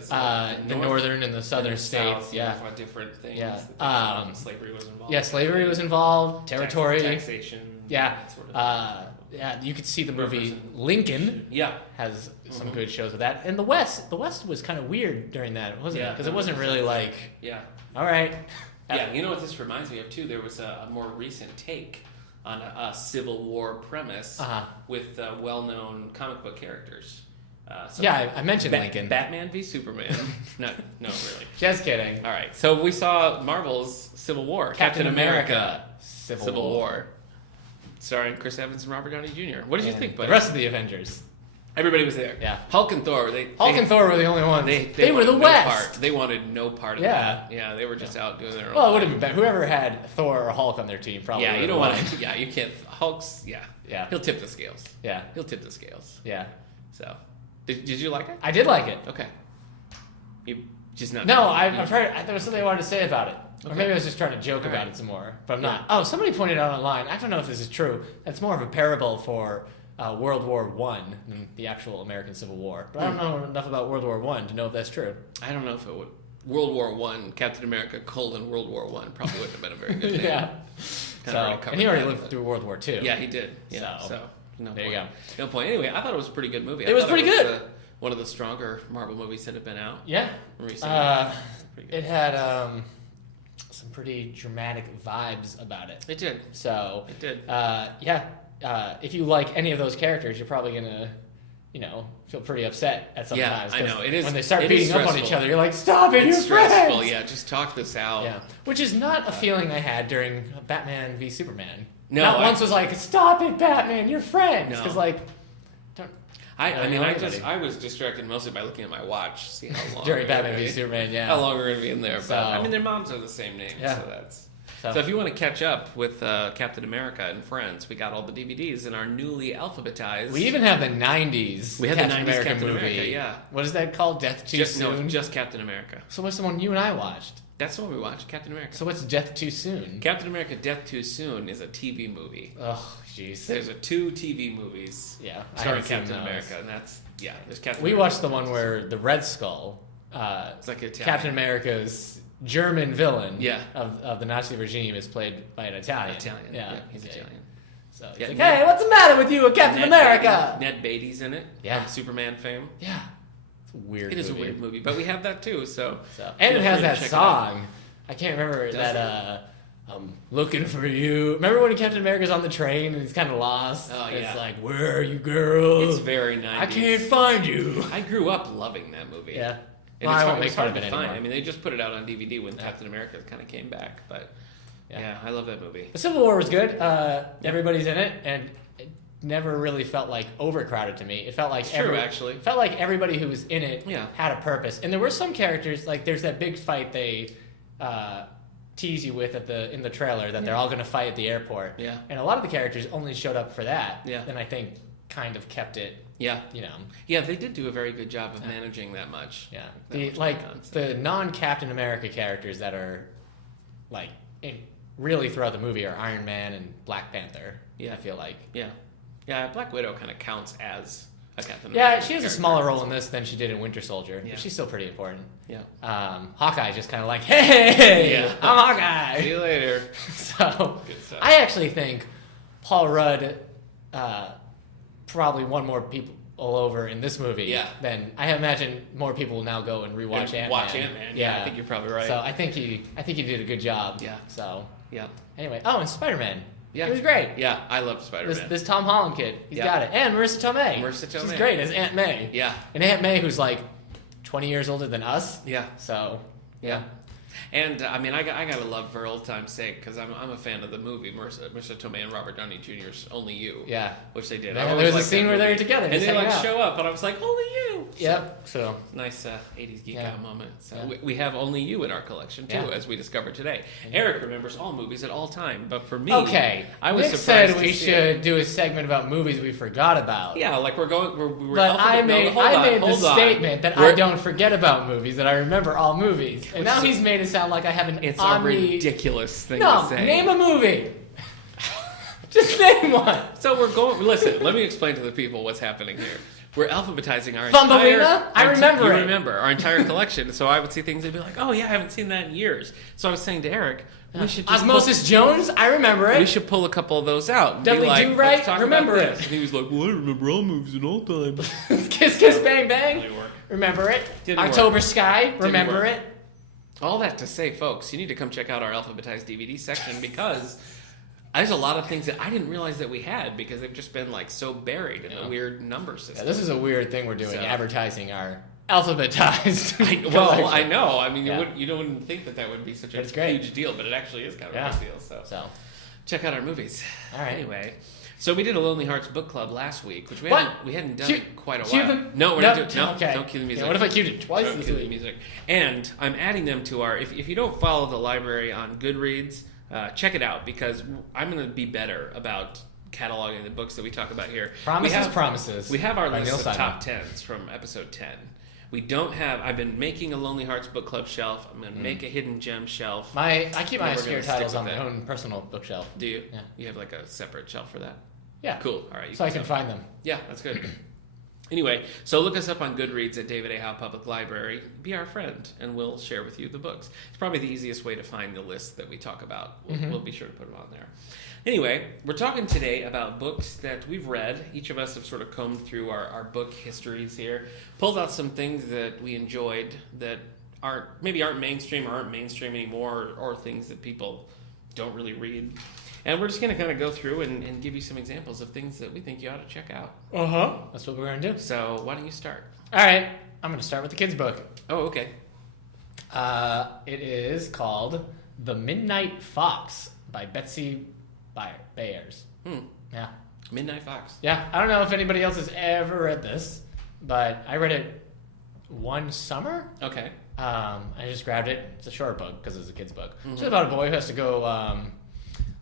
The northern and the southern and the states. South, yeah. fought different things. Yeah. Slavery was involved. Yeah. Slavery was involved. Territory. Taxation. Yeah. That sort of yeah. You could see the movie Lincoln. Yeah. Has some good shows of that. And the West was kind of weird during that, wasn't it? Because it wasn't really like. Yeah. All right. Yeah. You know what this reminds me of too? There was a more recent take on a Civil War premise with well-known comic book characters. I mentioned Lincoln. Batman v Superman. No, really. Just kidding. All right, so we saw Marvel's Civil War, Captain America, Civil War, starring Chris Evans and Robert Downey Jr. What did you think, buddy? The rest of the Avengers. Everybody was there. Yeah. Hulk and Thor. Hulk and Thor were the only ones. They were wanted the no West. part. They wanted no part of that. Yeah, they were just out doing their own. Well, it would have been better. Whoever had Thor or Hulk on their team probably. Yeah, you don't want to. Yeah, you can't. Hulk's. Yeah. Yeah. He'll tip the scales. Yeah. He'll tip the scales. Yeah. So, did you like it? I did like it. Okay. You just not. No, I've heard. There was something I wanted to say about it. Or Okay. maybe I was just trying to joke about it some more, but I'm not. Oh, somebody pointed out online. I don't know if this is true. That's more of a parable for World War I than the actual American Civil War. But I don't know enough about World War I to know if that's true. I don't know if it would. World War I, Captain America: World War I probably wouldn't have been a very good name. Yeah. And he already lived through World War II. Yeah, he did. Yeah. So no there point. you go. No point. Anyway, I thought it was a pretty good movie. It was pretty good. One of the stronger Marvel movies that have been out. Yeah. Recently. It had some pretty dramatic vibes about it. It did. So It did. if you like any of those characters, you're probably gonna, feel pretty upset at some times. I know. It is when they start it beating is up on stressful. each other. You're like, stop it, It's you're stressful. friends. Yeah, just talk this out. Yeah, which is not a feeling I had during Batman v Superman. No, not once was like, stop it, Batman, you're friends. No. Because I was distracted mostly by looking at my watch, see how long during we're Batman gonna v be- Superman, yeah. how long we're gonna be in there. But So- their moms are the same name, Yeah. so that's. So, So if you want to catch up with Captain America and Friends, we got all the DVDs in our newly alphabetized. we even have the 90s We had the Captain 90s America Captain movie. America, yeah. What is that called? Death Too Soon? just Captain America. So what's the one you and I watched? That's the one we watched, Captain America. So what's Death Too Soon? Captain America: Death Too Soon is a TV movie. Oh, jeez. There's 2 TV movies Yeah, I starring haven't seen Captain those. America, and there's Captain. We America. watched the one where the Red Skull, It's like Italian. Captain America's German villain Yeah. of the Nazi regime, is played by an Italian. Yeah, he's okay. Italian. So it's Yeah, like, Ned- hey, what's the matter with you, Captain America? Ned Beatty's in it. Yeah. From Superman fame. Yeah, it's a weird. It is a weird movie, but we have that too. So And feel it has free to that check it out. song. I can't remember Does that. I'm looking for you. Remember when Captain America's on the train and he's kind of lost? Oh, It's yeah. like, where are you, girl? It's very 90s. I can't find you. I grew up loving that movie. Yeah. And Well, I it's won't hard, make it's fun hard of it to find. anymore. I mean, they just put it out on DVD when Captain America kind of came back, but yeah, I love that movie. The Civil War was good. Everybody's in it, and it never really felt like overcrowded to me. It felt like It's true, actually. It felt like everybody who was in it Yeah. had a purpose, and there were some characters like there's that big fight they tease you with in the trailer that they're all going to fight at the airport. Yeah. and a lot of the characters only showed up for that. Yeah. and I think kind of kept it. Yeah. You know. Yeah, they did do a very good job of managing that much. Yeah, That the much like going on, so. the non-Captain America characters that are like really throughout the movie are Iron Man and Black Panther. Yeah. I feel like. Yeah. Yeah, Black Widow kind of counts as a Captain Yeah, America she has a character. smaller role in this than she did in Winter Soldier, Yeah. but she's still pretty important. Yeah. Hawkeye's just kind of like, hey, Yeah. I'm Hawkeye. See you later. So Good stuff. I actually think Paul Rudd probably won more people over in this movie. Yeah. Than I imagine more people will now go and rewatch Ant-Man. Watch Ant-Man. Yeah, I think you're probably right. So I think he did a good job. Yeah. So Yeah. anyway, and Spider-Man. Yeah. He was great. Yeah, I loved Spider-Man. This Tom Holland kid. He's got it. And Marissa Tomei. She's great as Aunt May. Yeah. And Aunt May, who's like 20 years older than us. Yeah. So, yeah. And I mean, I got to love for old time's sake because I'm a fan of the movie Marissa Tomei and Robert Downey Jr.'s Only You. Yeah, which they did. There was a scene where they're together, and they like show up, and I was like, Only You. Yep. So nice 80s geek out moment. So we have Only You in our collection too, as we discovered today. Eric remembers all movies at all time, but for me, I was Nick surprised. Said we should do a segment about movies we forgot about. Yeah, like we're going. But I made the statement that I don't forget about movies, that I remember all movies, and now he's made it sound like I have an. It's a ridiculous thing to say. Name a movie. Just name one. So we're going. Listen, let me explain to the people what's happening here. We're alphabetizing our Thumbelina? I remember it. You remember our entire collection. So I would see things and be like, oh yeah, I haven't seen that in years. So I was saying to Eric, we should just Osmosis Jones? I remember it. We should pull a couple of those out. Dudley Do Right? Remember it. And he was like, well, I remember all movies in all time. Kiss Kiss Bang Bang? Remember it. October Sky? Remember it. All that to say, folks, you need to come check out our alphabetized DVD section because there's a lot of things that I didn't realize that we had because they've just been like so buried in the weird number system. Yeah, this is a weird thing we're doing, advertising our alphabetized. I know. I mean, you wouldn't think that would be such a huge deal, but it actually is kind of a big deal. So check out our movies. All right. Anyway. So we did a Lonely Hearts book club last week, which we hadn't done in quite a while. No, we're not doing. No, okay. Don't cue the music. Yeah, what if I cued it twice? Don't cue the music. And I'm adding them to our. If you don't follow the library on Goodreads, check it out because I'm going to be better about cataloging the books that we talk about here. Promises. We have our list of top 10s from episode 10. We don't have. I've been making a Lonely Hearts book club shelf. I'm going to make a hidden gem shelf. I keep my obscure titles on my own personal bookshelf. Do you? Yeah. You have like a separate shelf for that? Yeah. Cool. All right. So I can find them. Yeah, that's good. Anyway, so look us up on Goodreads at David A. Howe Public Library. Be our friend, and we'll share with you the books. It's probably the easiest way to find the list that we talk about. We'll be sure to put them on there. Anyway, we're talking today about books that we've read. Each of us have sort of combed through our book histories here, pulled out some things that we enjoyed that aren't mainstream or aren't mainstream anymore, or things that people don't really read. And we're just going to kind of go through and give you some examples of things that we think you ought to check out. That's what we're going to do. So why don't you start? All right. I'm going to start with the kids' book. Oh, okay. It is called The Midnight Fox by Betsy Bayers. Yeah. Midnight Fox. Yeah. I don't know if anybody else has ever read this, but I read it one summer. Okay. I just grabbed it. It's a short book because it's a kids' book. It's about a boy who has to go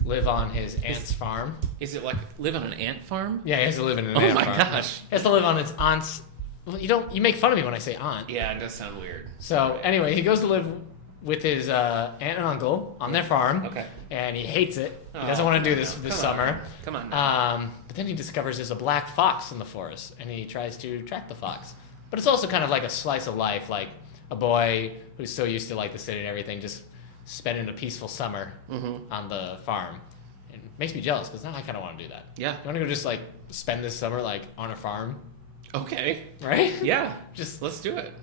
live on his aunt's farm. Is it like live on an ant farm? Yeah, he has to live in an ant farm. Oh my gosh. He has to live on his aunt's... Well, you make fun of me when I say aunt. Yeah, it does sound weird. So anyway, he goes to live with his aunt and uncle on their farm. Okay. And he hates it. He doesn't want to do this summer. Come on. But then he discovers there's a black fox in the forest, and he tries to track the fox. But it's also kind of like a slice of life, like a boy who's so used to like the city and everything, just spending a peaceful summer on the farm. It makes me jealous because now I kind of want to do that. Yeah. You want to go just like spend this summer like on a farm? Okay. Right? Yeah. Just let's do it.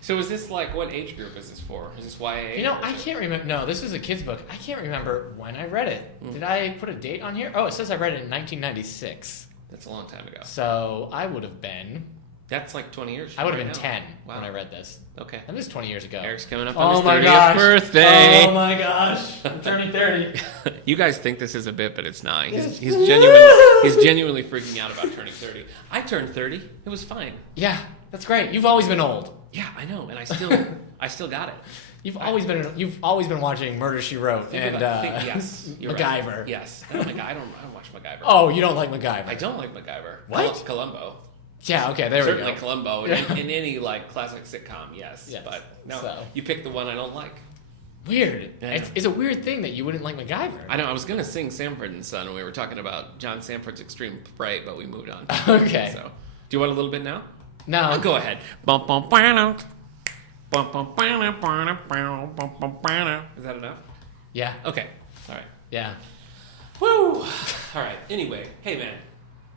So is this like, what age group is this for? Is this YA? You know, I can't remember. No, this is a kid's book. I can't remember when I read it. Did I put a date on here? Oh, it says I read it in 1996. That's a long time ago. So I would have been... That's like 20 years. I would have been 10 when I read this. Okay. And this is 20 years ago. Eric's coming up on his 30th birthday. Oh my gosh. I'm turning 30. You guys think this is a bit, but it's not. He's genuinely freaking out about turning 30. I turned 30. It was fine. Yeah, that's great. You've always been old. Yeah, I know, and I still got it. You've always been watching Murder, She Wrote and yes, MacGyver. Right. Yes. I don't watch MacGyver. Oh, you don't like MacGyver? I don't like MacGyver. What? Columbo. Yeah, okay, there we go. Certainly Columbo in any like classic sitcom, yes. But no, you pick the one I don't like. Weird. It's a weird thing that you wouldn't like MacGyver. I know. I was gonna sing Sanford and Son when we were talking about John Sanford's Extreme Prey, but we moved on. Okay. So, do you want a little bit now? No. Go ahead. Is that enough? Yeah. Okay. All right. Yeah. Woo! All right. Anyway, hey man,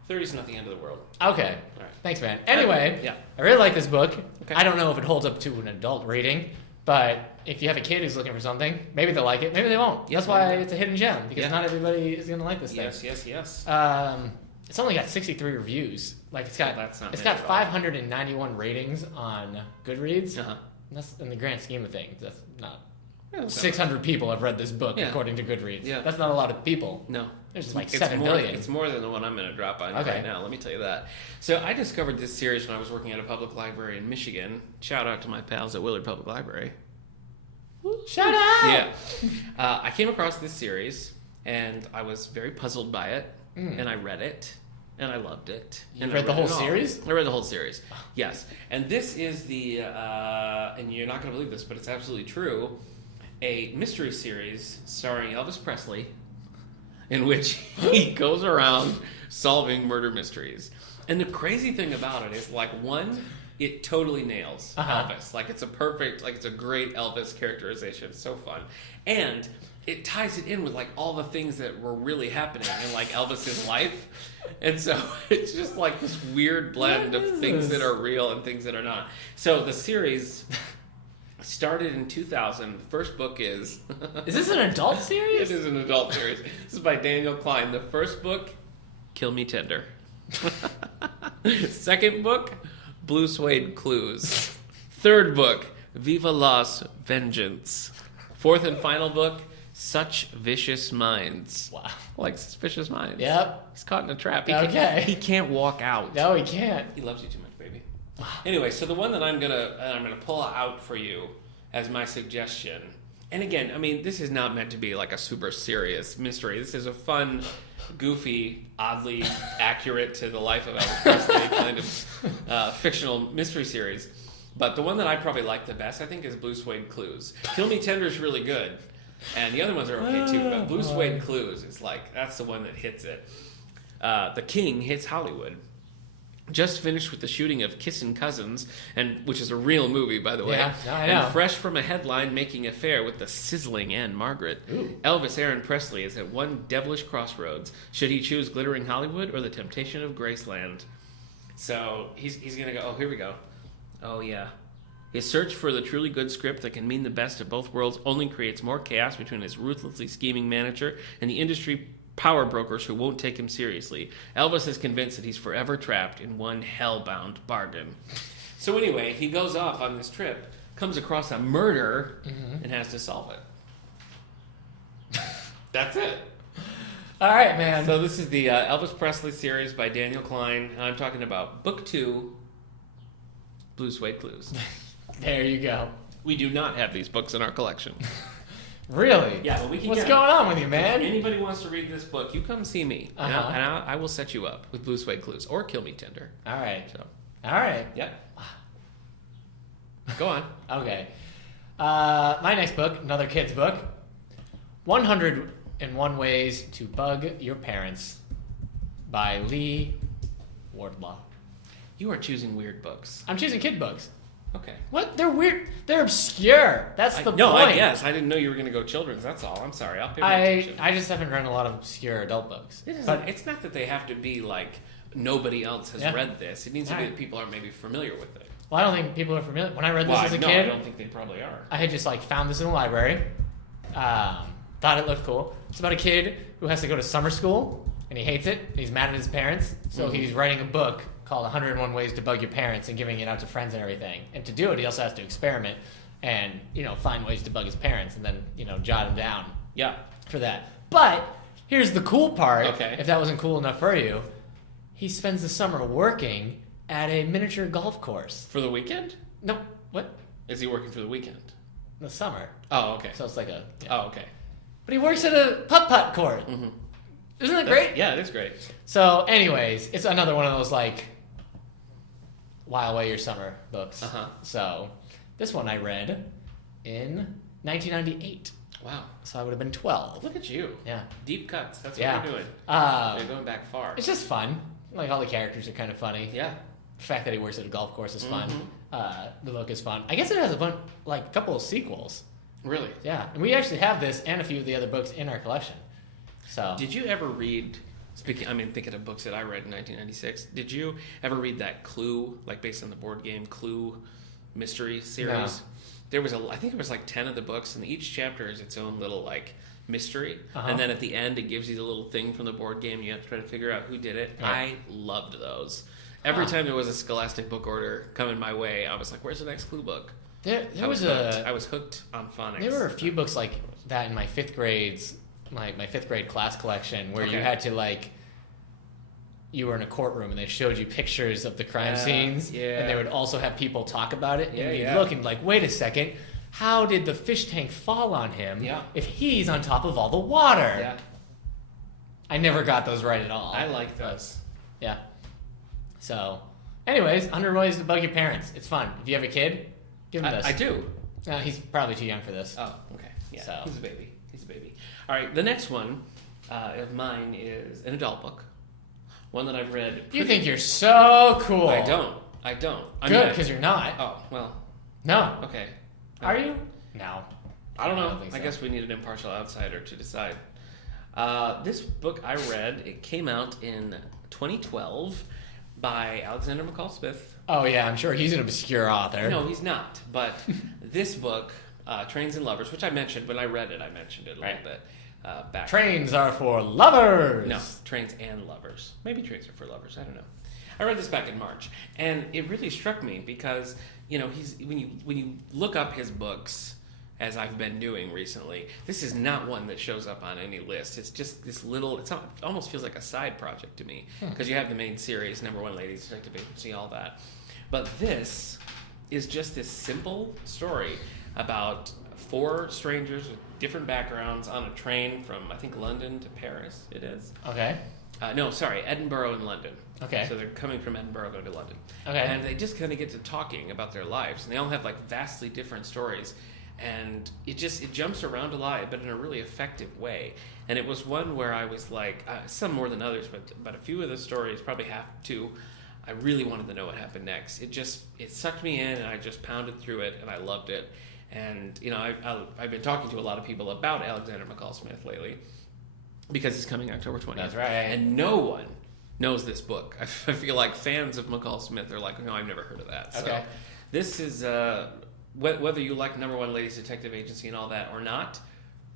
30's not the end of the world. Okay. All right. Thanks, man. Anyway, yeah. I really like this book. Okay. I don't know if it holds up to an adult rating, But if you have a kid who's looking for something, maybe they'll like it, maybe they won't. Yes, That's why maybe. it's a hidden gem, because not everybody is going to like this thing. Yes. It's only got 63 reviews. Like it's got that's not it's many got at all. 591 ratings on Goodreads. Uh-huh. That's in the grand scheme of things. That's not. Yeah, 600 people have read this book Yeah. according to Goodreads. Yeah. That's not a lot of people. No. There's like It's 7 more, billion. It's more than the one I'm going to drop on you Okay. right now. Let me tell you that. So I discovered this series when I was working at a public library in Michigan. Shout out to my pals at Willard Public Library. Shut up! Yeah. I came across this series, and I was very puzzled by it, and I read it, and I loved it. You and read I the whole it all. series? I read the whole series, yes. And this is the, and you're not going to believe this, but it's absolutely true, a mystery series starring Elvis Presley, in which he goes around solving murder mysteries. And the crazy thing about it is, like, one, it totally nails Elvis. Like, it's a great Elvis characterization. It's so fun. And it ties it in with, like, all the things that were really happening in, like, Elvis's life. And so it's just, like, this weird blend of things that are real and things that are not. So the series started in 2000. The first book is... Is this an adult series? It is an adult series. This is by Daniel Klein. The first book, Kill Me Tender. Second book, Blue Suede Clues. Third book, Viva Las Vengeance. Fourth and final book, Such Vicious Minds. Wow. Like Suspicious Minds. Yep. He's caught in a trap. Okay. He can't walk out. No, he can't. He loves you too much, baby. Anyway, so the one that I'm gonna pull out for you as my suggestion. And again, I mean, this is not meant to be like a super serious mystery. This is a fun, goofy, oddly accurate to the life of Elvis Presley kind of fictional mystery series. But the one that I probably like the best, I think, is Blue Suede Clues. Kill Me Tender is really good, and the other ones are okay too. But Blue Suede Clues is like that's the one that hits it. The King hits Hollywood. Just finished with the shooting of Kissin' Cousins, which is a real movie, by the way. Yeah, I know. And fresh from a headline making affair with the sizzling Anne Margaret. Ooh. Elvis Aaron Presley is at one devilish crossroads. Should he choose glittering Hollywood or the temptation of Graceland? So he's going to go, oh, here we go. Oh, yeah. His search for the truly good script that can mean the best of both worlds only creates more chaos between his ruthlessly scheming manager and the industry power brokers who won't take him seriously. Elvis is convinced that he's forever trapped in one hell-bound bargain. So anyway, he goes off on this trip, comes across a murder, and has to solve it. That's it. All right, man. So this is the Elvis Presley series by Daniel Klein. I'm talking about Book 2, Blue Suede Clues. There you go. We do not have these books in our collection. Really? Yeah, but we can What's get going on with you, man? If anybody wants to read this book, you come see me, and Uh-huh. I will set you up with Blue Suede Clues or Kill Me Tender. All right. So, All right. yeah. Go on. Okay. My next book, another kid's book, 101 Ways to Bug Your Parents by Lee Wardlaw. You are choosing weird books. I'm choosing kid books. Okay. What? They're weird. They're obscure. That's the No, point. I guess. I didn't know you were going to go children's. That's all. I'm sorry. I'll pay more attention. I just haven't read a lot of obscure adult books. But it's not that they have to be like nobody else has Yeah. read this. It needs to be Right. that people aren't maybe familiar with it. Well, I don't think people are familiar. When I read this as a no, kid, I don't think they probably are. I had just like found this in the library. Thought it looked cool. It's about a kid who has to go to summer school and he hates it. And he's mad at his parents, so he's writing a book called 101 Ways to Bug Your Parents and giving it out to friends and everything. And to do it, he also has to experiment and find ways to bug his parents and then jot them down. Yeah. For that. But here's the cool part. Okay. If that wasn't cool enough for you, he spends the summer working at a miniature golf course. For the weekend? No, what? Is he working for the weekend? The summer. Oh, okay. So it's like a. Yeah. Oh, okay. But he works at a putt-putt court. Mm-hmm. Isn't that great? Yeah, it is great. So, anyways, it's another one of those, like, while away your summer books. Uh-huh. So, this one I read in 1998. Wow. So I would have been 12. Look at you. Yeah. Deep cuts. That's what Yeah. you're doing. You're going back far. It's just fun. Like, all the characters are kind of funny. Yeah. The fact that he works at a golf course is fun. Mhm. The book is fun. I guess it has a couple of sequels. Really? Yeah. And we actually have this and a few of the other books in our collection. So. Did you ever read, thinking of books that I read in 1996, did you ever read that Clue, like based on the board game Clue mystery series? No. I think it was like 10 of the books, and each chapter is its own little like mystery. And then at the end, it gives you the little thing from the board game. You have to try to figure out who did it. Yeah. I loved those. Every time there was a Scholastic book order coming my way, I was like, "Where's the next Clue book?" I was hooked on phonics. There were a few books like that in my fifth grade class collection where you had to like. You were in a courtroom and they showed you pictures of the crime scenes, and they would also have people talk about it, and you'd look and like, wait a second, how did the fish tank fall on him if he's on top of all the water? Yeah. I never got those right at all. I like those. Yeah. So, anyways, 100 Ways to Bug Your Parents. It's fun. If you have a kid, give him this. I do. He's probably too young for this. Oh, okay. Yeah, so. He's a baby. All right, the next one of mine is an adult book. One that I've read. You think you're so cool. I don't. Good, because you're not. Oh, well. No. Okay. Are you? No. I don't know. I guess we need an impartial outsider to decide. This book I read, it came out in 2012 by Alexander McCall Smith. Oh, yeah, I'm sure he's an obscure author. No, he's not. But this book, Trains and Lovers, which I mentioned when I read it, I mentioned it a little bit back. Trains are for lovers. No, Trains and Lovers. Maybe Trains are for lovers. I don't know. I read this back in March, and it really struck me because, you know, when you look up his books, as I've been doing recently, this is not one that shows up on any list. It's just this little, it almost feels like a side project to me, because you have the main series, Number One Ladies, Detective Agency, all that. But this is just this simple story about 4 strangers with different backgrounds on a train from, I think, London to Paris, it is. Okay. No, sorry, Edinburgh and London. Okay. So they're coming from Edinburgh going to London. Okay. And they just kind of get to talking about their lives, and they all have like vastly different stories. And it jumps around a lot, but in a really effective way. And it was one where I was like, some more than others, but a few of the stories, probably half, 2, I really wanted to know what happened next. It sucked me in, and I just pounded through it, and I loved it. And, you know, I've been talking to a lot of people about Alexander McCall Smith lately, because he's coming October 20th. That's right. And no one knows this book. I feel like fans of McCall Smith are like, no, I've never heard of that. Okay. So this is... whether you like Number One Ladies Detective Agency and all that or not,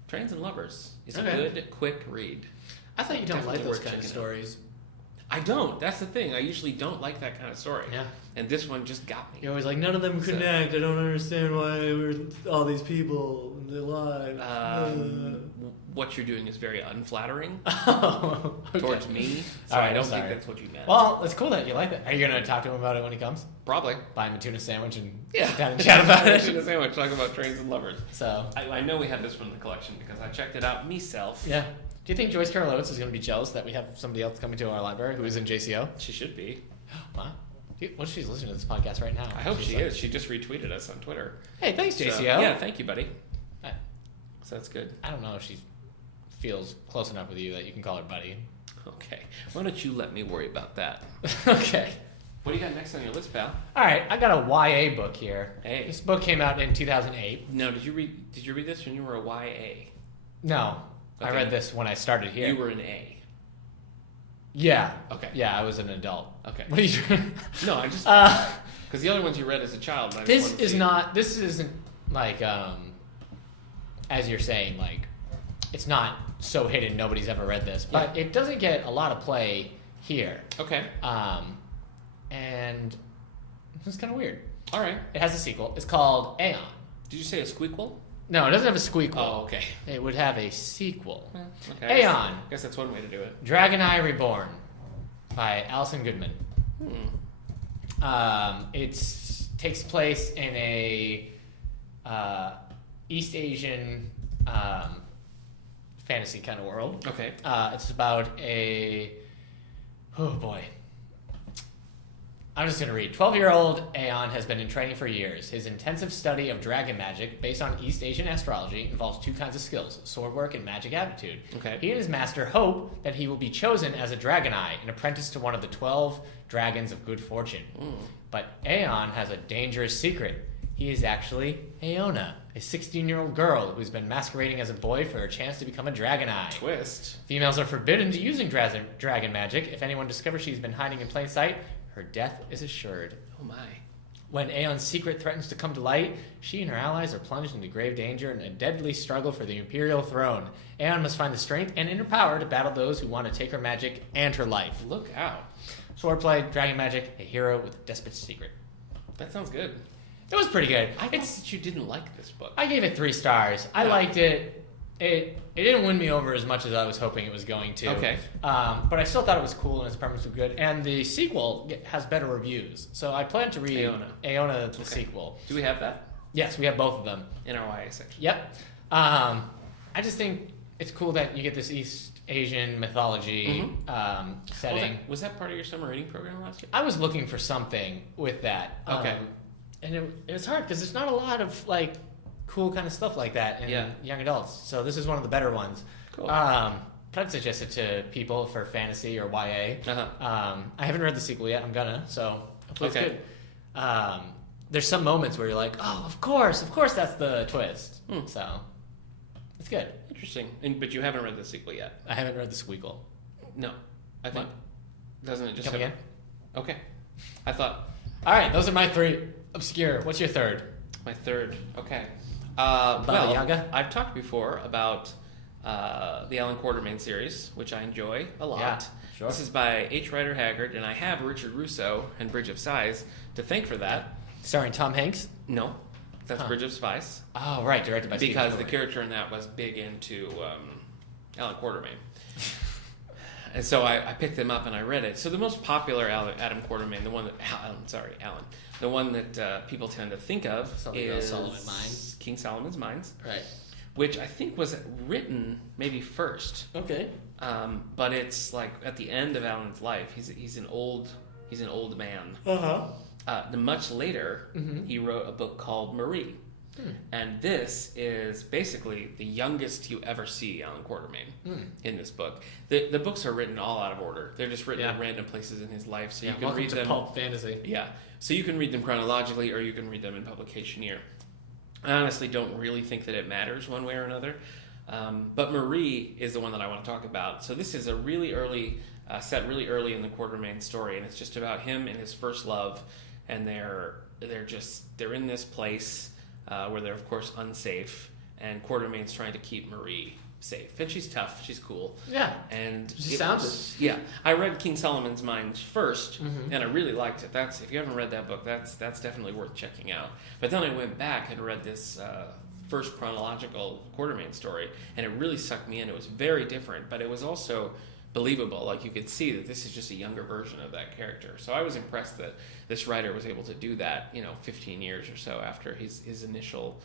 Trains and Lovers is a good, quick read. I thought you don't like those kind of stories. I don't. That's the thing. I usually don't like that kind of story. Yeah. And this one just got me. You're always like, none of them connect. I don't understand why we're all these people in their lives. What you're doing is very unflattering okay. towards me. So I don't think that's what you meant. Well, it's cool that you like that. Are you going to talk to him about it when he comes? Probably. Buy him a tuna sandwich and sit down and chat about it. Tuna sandwich, talk about Trains and Lovers. So I know we have this from the collection because I checked it out myself. Yeah. Do you think Joyce Carol Oates is going to be jealous that we have somebody else coming to our library who is in JCO? She should be. Wow. What if she's listening to this podcast right now? I hope she is. She just retweeted us on Twitter. Hey, thanks, JCO. So, yeah, thank you, buddy. So that's good. I don't know if she feels close enough with you that you can call her buddy. Okay. Why don't you let me worry about that? Okay. What do you got next on your list, pal? All right, I got a YA book here. Hey. This book came out in 2008. No, did you read this when you were a YA? No. Okay. I read this when I started here. You were an A. Yeah. Okay. Yeah, I was an adult. Okay. What are you doing? No, I just because the other ones you read as a child. This isn't like as you're saying, like it's not so hidden nobody's ever read this, but it doesn't get a lot of play here. Okay. And it's kind of weird. All right. It has a sequel. It's called Aeon. Did you say a squeakquel? No, it doesn't have a squeakquel. Oh, okay. It would have a sequel. Okay. Aeon. I guess that's one way to do it. Dragon Eye Reborn by Alison Goodman. It takes place in a East Asian fantasy kind of world. Okay. It's about oh boy. I'm just going to read. 12-year-old Aeon has been in training for years. His intensive study of dragon magic, based on East Asian astrology, involves 2 kinds of skills, sword work and magic aptitude. Okay. He and his master hope that he will be chosen as a Dragon Eye, an apprentice to one of the 12 dragons of good fortune. But Aeon has a dangerous secret. He is actually Aeona, a 16-year-old girl who's been masquerading as a boy for a chance to become a Dragon Eye. Twist. Females are forbidden to using dragon magic. If anyone discovers she's been hiding in plain sight, her death is assured. Oh my. When Aeon's secret threatens to come to light, she and her allies are plunged into grave danger in a deadly struggle for the Imperial throne. Aeon must find the strength and inner power to battle those who want to take her magic and her life. Look out. Swordplay, dragon magic, a hero with a desperate secret. That sounds good. It was pretty good. I thought that you didn't like this book. I gave it 3 stars. I liked it. It didn't win me over as much as I was hoping it was going to. Okay. But I still thought it was cool and its premise was good. And the sequel has better reviews. So I plan to read Aeona the sequel. Do we have that? Yes, we have both of them. In our YA section. Yep. I just think it's cool that you get this East Asian mythology setting. Was that part of your summer reading program last year? I was looking for something with that. Okay. And it was hard because there's not a lot of like cool kind of stuff like that in young adults. So this is one of the better ones. Cool. But I'd suggest it to people for fantasy or YA. I haven't read the sequel yet. I'm gonna. So hopefully it's good. There's some moments where you're like, oh, of course that's the twist. So it's good. Interesting. But you haven't read the sequel yet. I haven't read the Squeakle. No, I think. Doesn't it just come again? Okay. I thought. All right, those are my 3 obscure. What's your third? My third. Okay. Baba Yaga? I've talked before about the Alan Quartermain series, which I enjoy a lot. Yeah, sure. This is by H. Rider Haggard, and I have Richard Russo and Bridge of Spies to thank for that. Starring Tom Hanks? No, that's Bridge of Spies. Oh, right, directed by Stephen Because the Spielberg. character in that was big into Alan Quartermain. And so I picked them up and I read it. So the most popular Adam Quartermain, the one that people tend to think of is King Solomon's Mines. Right. Which I think was written maybe first. Okay. But it's like at the end of Alan's life. He's an old man. Much later, he wrote a book called Marie. And this is basically the youngest you ever see Alan Quartermain in this book. The books are written all out of order. They're just written in random places in his life, so you can read them. Pulp fantasy. Yeah, so you can read them chronologically, or you can read them in publication year. I honestly don't really think that it matters one way or another. But Marie is the one that I want to talk about. So this is a really early, set really early in the Quartermain story, and it's just about him and his first love, and they're in this place. Where they're, of course, unsafe, and Quartermain's trying to keep Marie safe. And she's tough. She's cool. Yeah. And she sounds it. Yeah. I read King Solomon's Mines first, and I really liked it. If you haven't read that book, that's definitely worth checking out. But then I went back and read this first chronological Quartermain story, and it really sucked me in. It was very different, but it was also believable. Like, you could see that this is just a younger version of that character. So I was impressed that this writer was able to do that, 15 years or so after his initial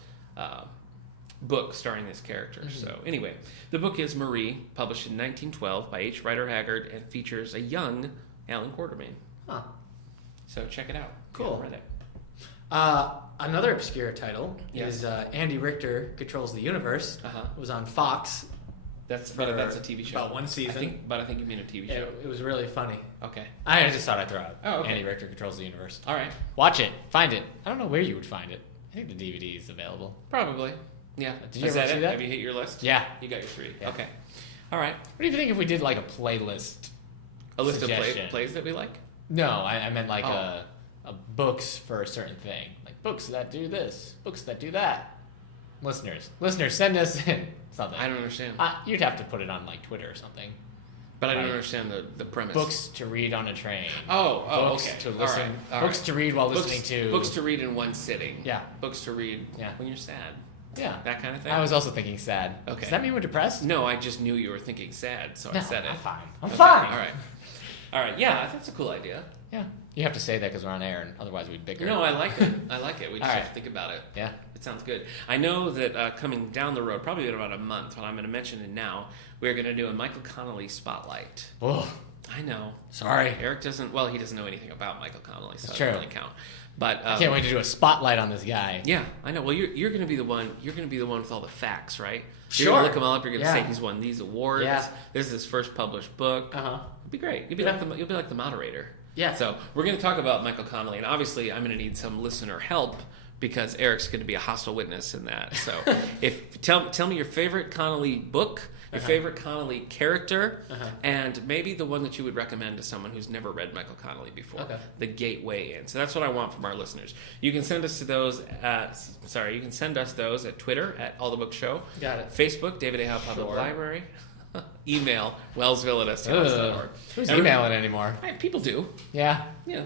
book starring this character. So anyway, the book is Marie, published in 1912 by H. Rider Haggard, and features a young Alan Quartermain. Huh. So check it out. Cool. Read it. Another obscure title is Andy Richter Controls the Universe. It was on Fox. That's a TV show. About one season. I think you mean a TV show. It was really funny. Okay. I just thought I'd throw out. Oh, okay. Andy Richter Controls the Universe. All right. Watch it. Find it. I don't know where you would find it. I think the DVD is available. Probably. Yeah. Did you ever see that? Have you hit your list? Yeah. You got your 3. Yeah. Okay. All right. What do you think if we did like a playlist? A list of plays that we like? No, I meant like a books for a certain thing. Like books that do this, books that do that. Listeners, send us in something. I don't understand. You'd have to put it on like Twitter or something. But I don't understand the premise. Books to read on a train. Books okay. to listen. All right. Books to read while listening to. Books to read in one sitting. Yeah. Books to read when you're sad. Yeah. That kind of thing. I was also thinking sad. Okay. Does that mean we're depressed? No, I just knew you were thinking sad, so I said it. I'm fine. I'm fine. All right. Yeah, that's a cool idea. Yeah. You have to say that because we're on air, and otherwise we'd bicker. No, I like it. We just have to think about it. Yeah. It sounds good. I know that coming down the road, probably in about a month, but I'm going to mention it now, we're going to do a Michael Connelly spotlight. Oh. I know. Sorry. Eric doesn't know anything about Michael Connelly, so it true. doesn't really count. But I can't wait to do a spotlight on this guy. Yeah, I know. Well, you're going to be the one. You're going to be the one with all the facts, right? Sure. You're going to look him all up. You're going to say he's won these awards. Yeah. This is his first published book. It'd be great. You'll be like the moderator. Yeah. So we're going to talk about Michael Connelly, and obviously I'm going to need some listener help because Eric's going to be a hostile witness in that. So, tell me your favorite Connolly book, your favorite Connolly character, and maybe the one that you would recommend to someone who's never read Michael Connolly before. Okay. The gateway in. So that's what I want from our listeners. You can send us those at Twitter at All the Book Show. Got it. Facebook, David A. Howe Public Library. Email wellsville@stars.org. Who's emailing anymore? People do. Yeah. Yeah.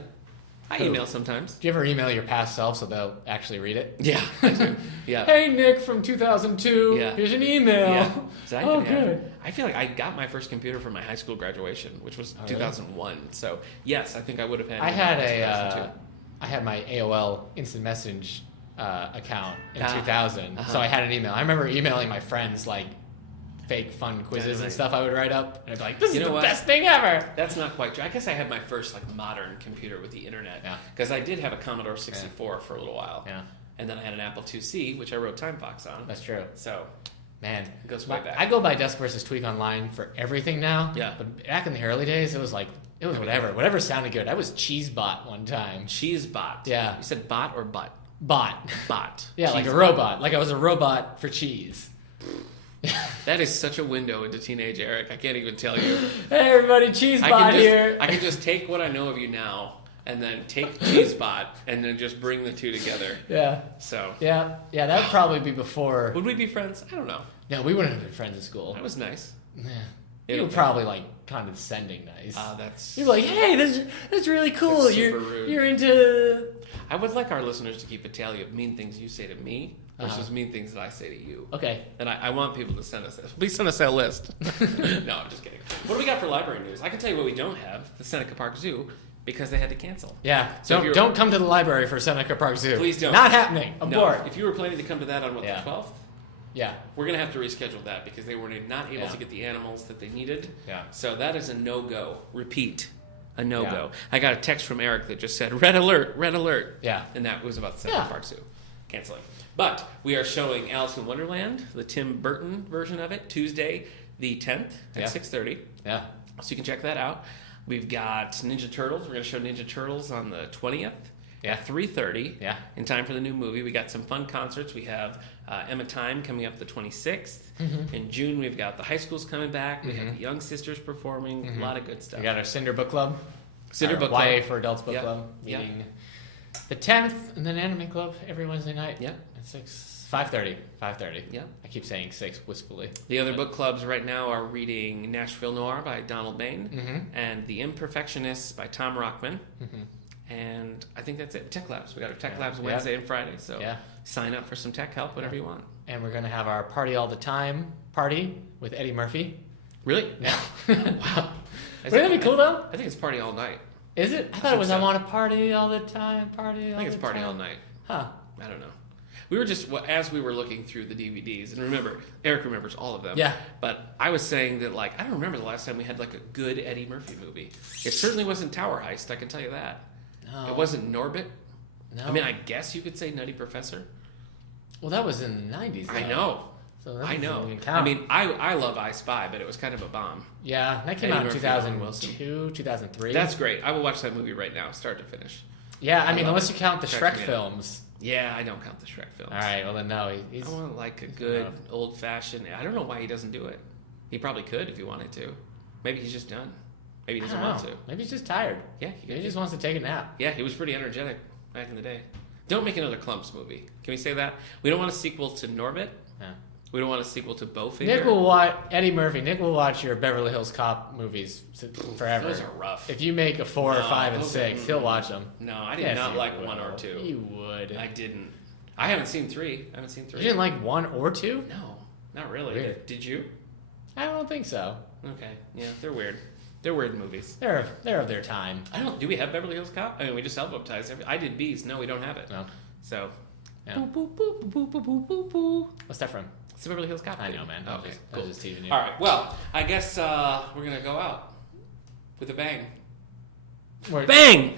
I email sometimes. Do you ever email your past self so they'll actually read it? Yeah, I do. Yeah. Hey, Nick from 2002. Yeah. Here's an email. Yeah. So good. I feel like I got my first computer for my high school graduation, which was 2001. Really? So, yes, I think I would have had I had my AOL Instant Message account in 2000. So I had an email. I remember emailing my friends, like, fake fun quizzes and stuff I would write up, and I'd be like, this is the best thing ever. That's not quite true. I guess I had my first like modern computer with the internet, because I did have a Commodore 64 for a little while, and then I had an Apple IIc, which I wrote Time Fox on. That's true. So, man, it goes way back. I go by Desk versus Tweak online for everything now. Yeah. But back in the early days, it was whatever sounded good. I was Cheesebot one time. Cheesebot. Yeah. You said bot or butt? Bot. Yeah, Cheese like a robot. Like I was a robot for cheese. That is such a window into teenage Eric. I can't even tell you. Hey everybody, Cheesebot here. I can just take what I know of you now and then take Cheesebot and then just bring the two together. Yeah. So. Yeah, that would probably be before. Would we be friends? I don't know. No, we wouldn't have been friends in school. That was nice. Yeah. You were probably like condescending nice. That's. You're like, hey, that's really cool. That's super rude. You're into. I would like our listeners to keep a tally of mean things you say to me versus mean things that I say to you. Okay. And I want people to send us this. Please send us that list. No, I'm just kidding. What do we got for library news? I can tell you what we don't have. The Seneca Park Zoo, because they had to cancel. Yeah. So don't come to the library for Seneca Park Zoo. Please don't. Not happening. Abort. No, if you were planning to come to that on the 12th? Yeah. We're going to have to reschedule that because they were not able to get the animals that they needed. Yeah. So that is a no-go. Repeat. A no-go. Yeah. I got a text from Eric that just said, red alert, red alert. Yeah. And that was about the Seneca Park Zoo. Canceling. But we are showing Alice in Wonderland, the Tim Burton version of it, Tuesday the 10th at 6:30. Yeah. So you can check that out. We've got Ninja Turtles. We're going to show Ninja Turtles on the 20th at 3:30. Yeah. In time for the new movie. We got some fun concerts. We have Emma Time coming up the 26th. Mm-hmm. In June, we've got the high schools coming back. We have the Young Sisters performing. A lot of good stuff. We got our Cinder Book Club. Cinder Book Club. YA for Adults Book Club. Meeting the 10th, and then Anime Club every Wednesday night. Yeah. At 5:30. 5:30. Yeah. I keep saying 6 wistfully. The other book clubs right now are reading Nashville Noir by Donald Bain and The Imperfectionists by Tom Rockman. Mm-hmm. And I think that's it. Tech Labs. We got our Tech Labs Wednesday and Friday. So sign up for some tech help, whatever you want. And we're going to have our Party All the Time party with Eddie Murphy. Really? No. Wow. Wouldn't that be cool, though? I think it's Party All Night. Is it? I thought it was I want to party all the time, party all the time. I think it's Party All Night. Huh. I don't know. We were just, as we were looking through the DVDs, and remember, Eric remembers all of them. Yeah. But I was saying that, like, I don't remember the last time we had, like, a good Eddie Murphy movie. It certainly wasn't Tower Heist, I can tell you that. No. It wasn't Norbit. No. I mean, I guess you could say Nutty Professor. Well, that was in the 90s, though. I know. So that I know. Even count. I mean, I love I Spy, but it was kind of a bomb. Yeah, that came out in 2002, 2003. That's great. I will watch that movie right now, start to finish. Yeah, I mean, unless you count the Shrek films. Yeah, I don't count the Shrek films. All right, well then no. I want like a good old-fashioned... I don't know why he doesn't do it. He probably could if he wanted to. Maybe he's just done. Maybe he doesn't want to. Maybe he's just tired. Yeah, he just wants to take a nap. Yeah, he was pretty energetic back in the day. Don't make another Clumps movie. Can we say that? We don't want a sequel to Norbit. Yeah. We don't want a sequel to Bowfinger. Nick will watch Eddie Murphy. Nick will watch your Beverly Hills Cop movies forever. Those are rough. If you make a 4 or 5 and 6, he'll watch them. No, I did not like 1 or 2. You would. I didn't. I haven't seen 3. You didn't like 1 or 2? No, not really. Weird. Did you? I don't think so. Okay. Yeah, they're weird. They're weird movies. They're of their time. Do we have Beverly Hills Cop? I mean, we just self-advertised. I did Bees. No, we don't have it. No. So. Yeah. Boop, boop, boop, boop, boop, boop, boop, boop. What's that from? It's the Beverly Hills Cop. I know, man. Okay, cool. I was just teasing you. All right. Well, I guess we're gonna go out with a bang. Bang!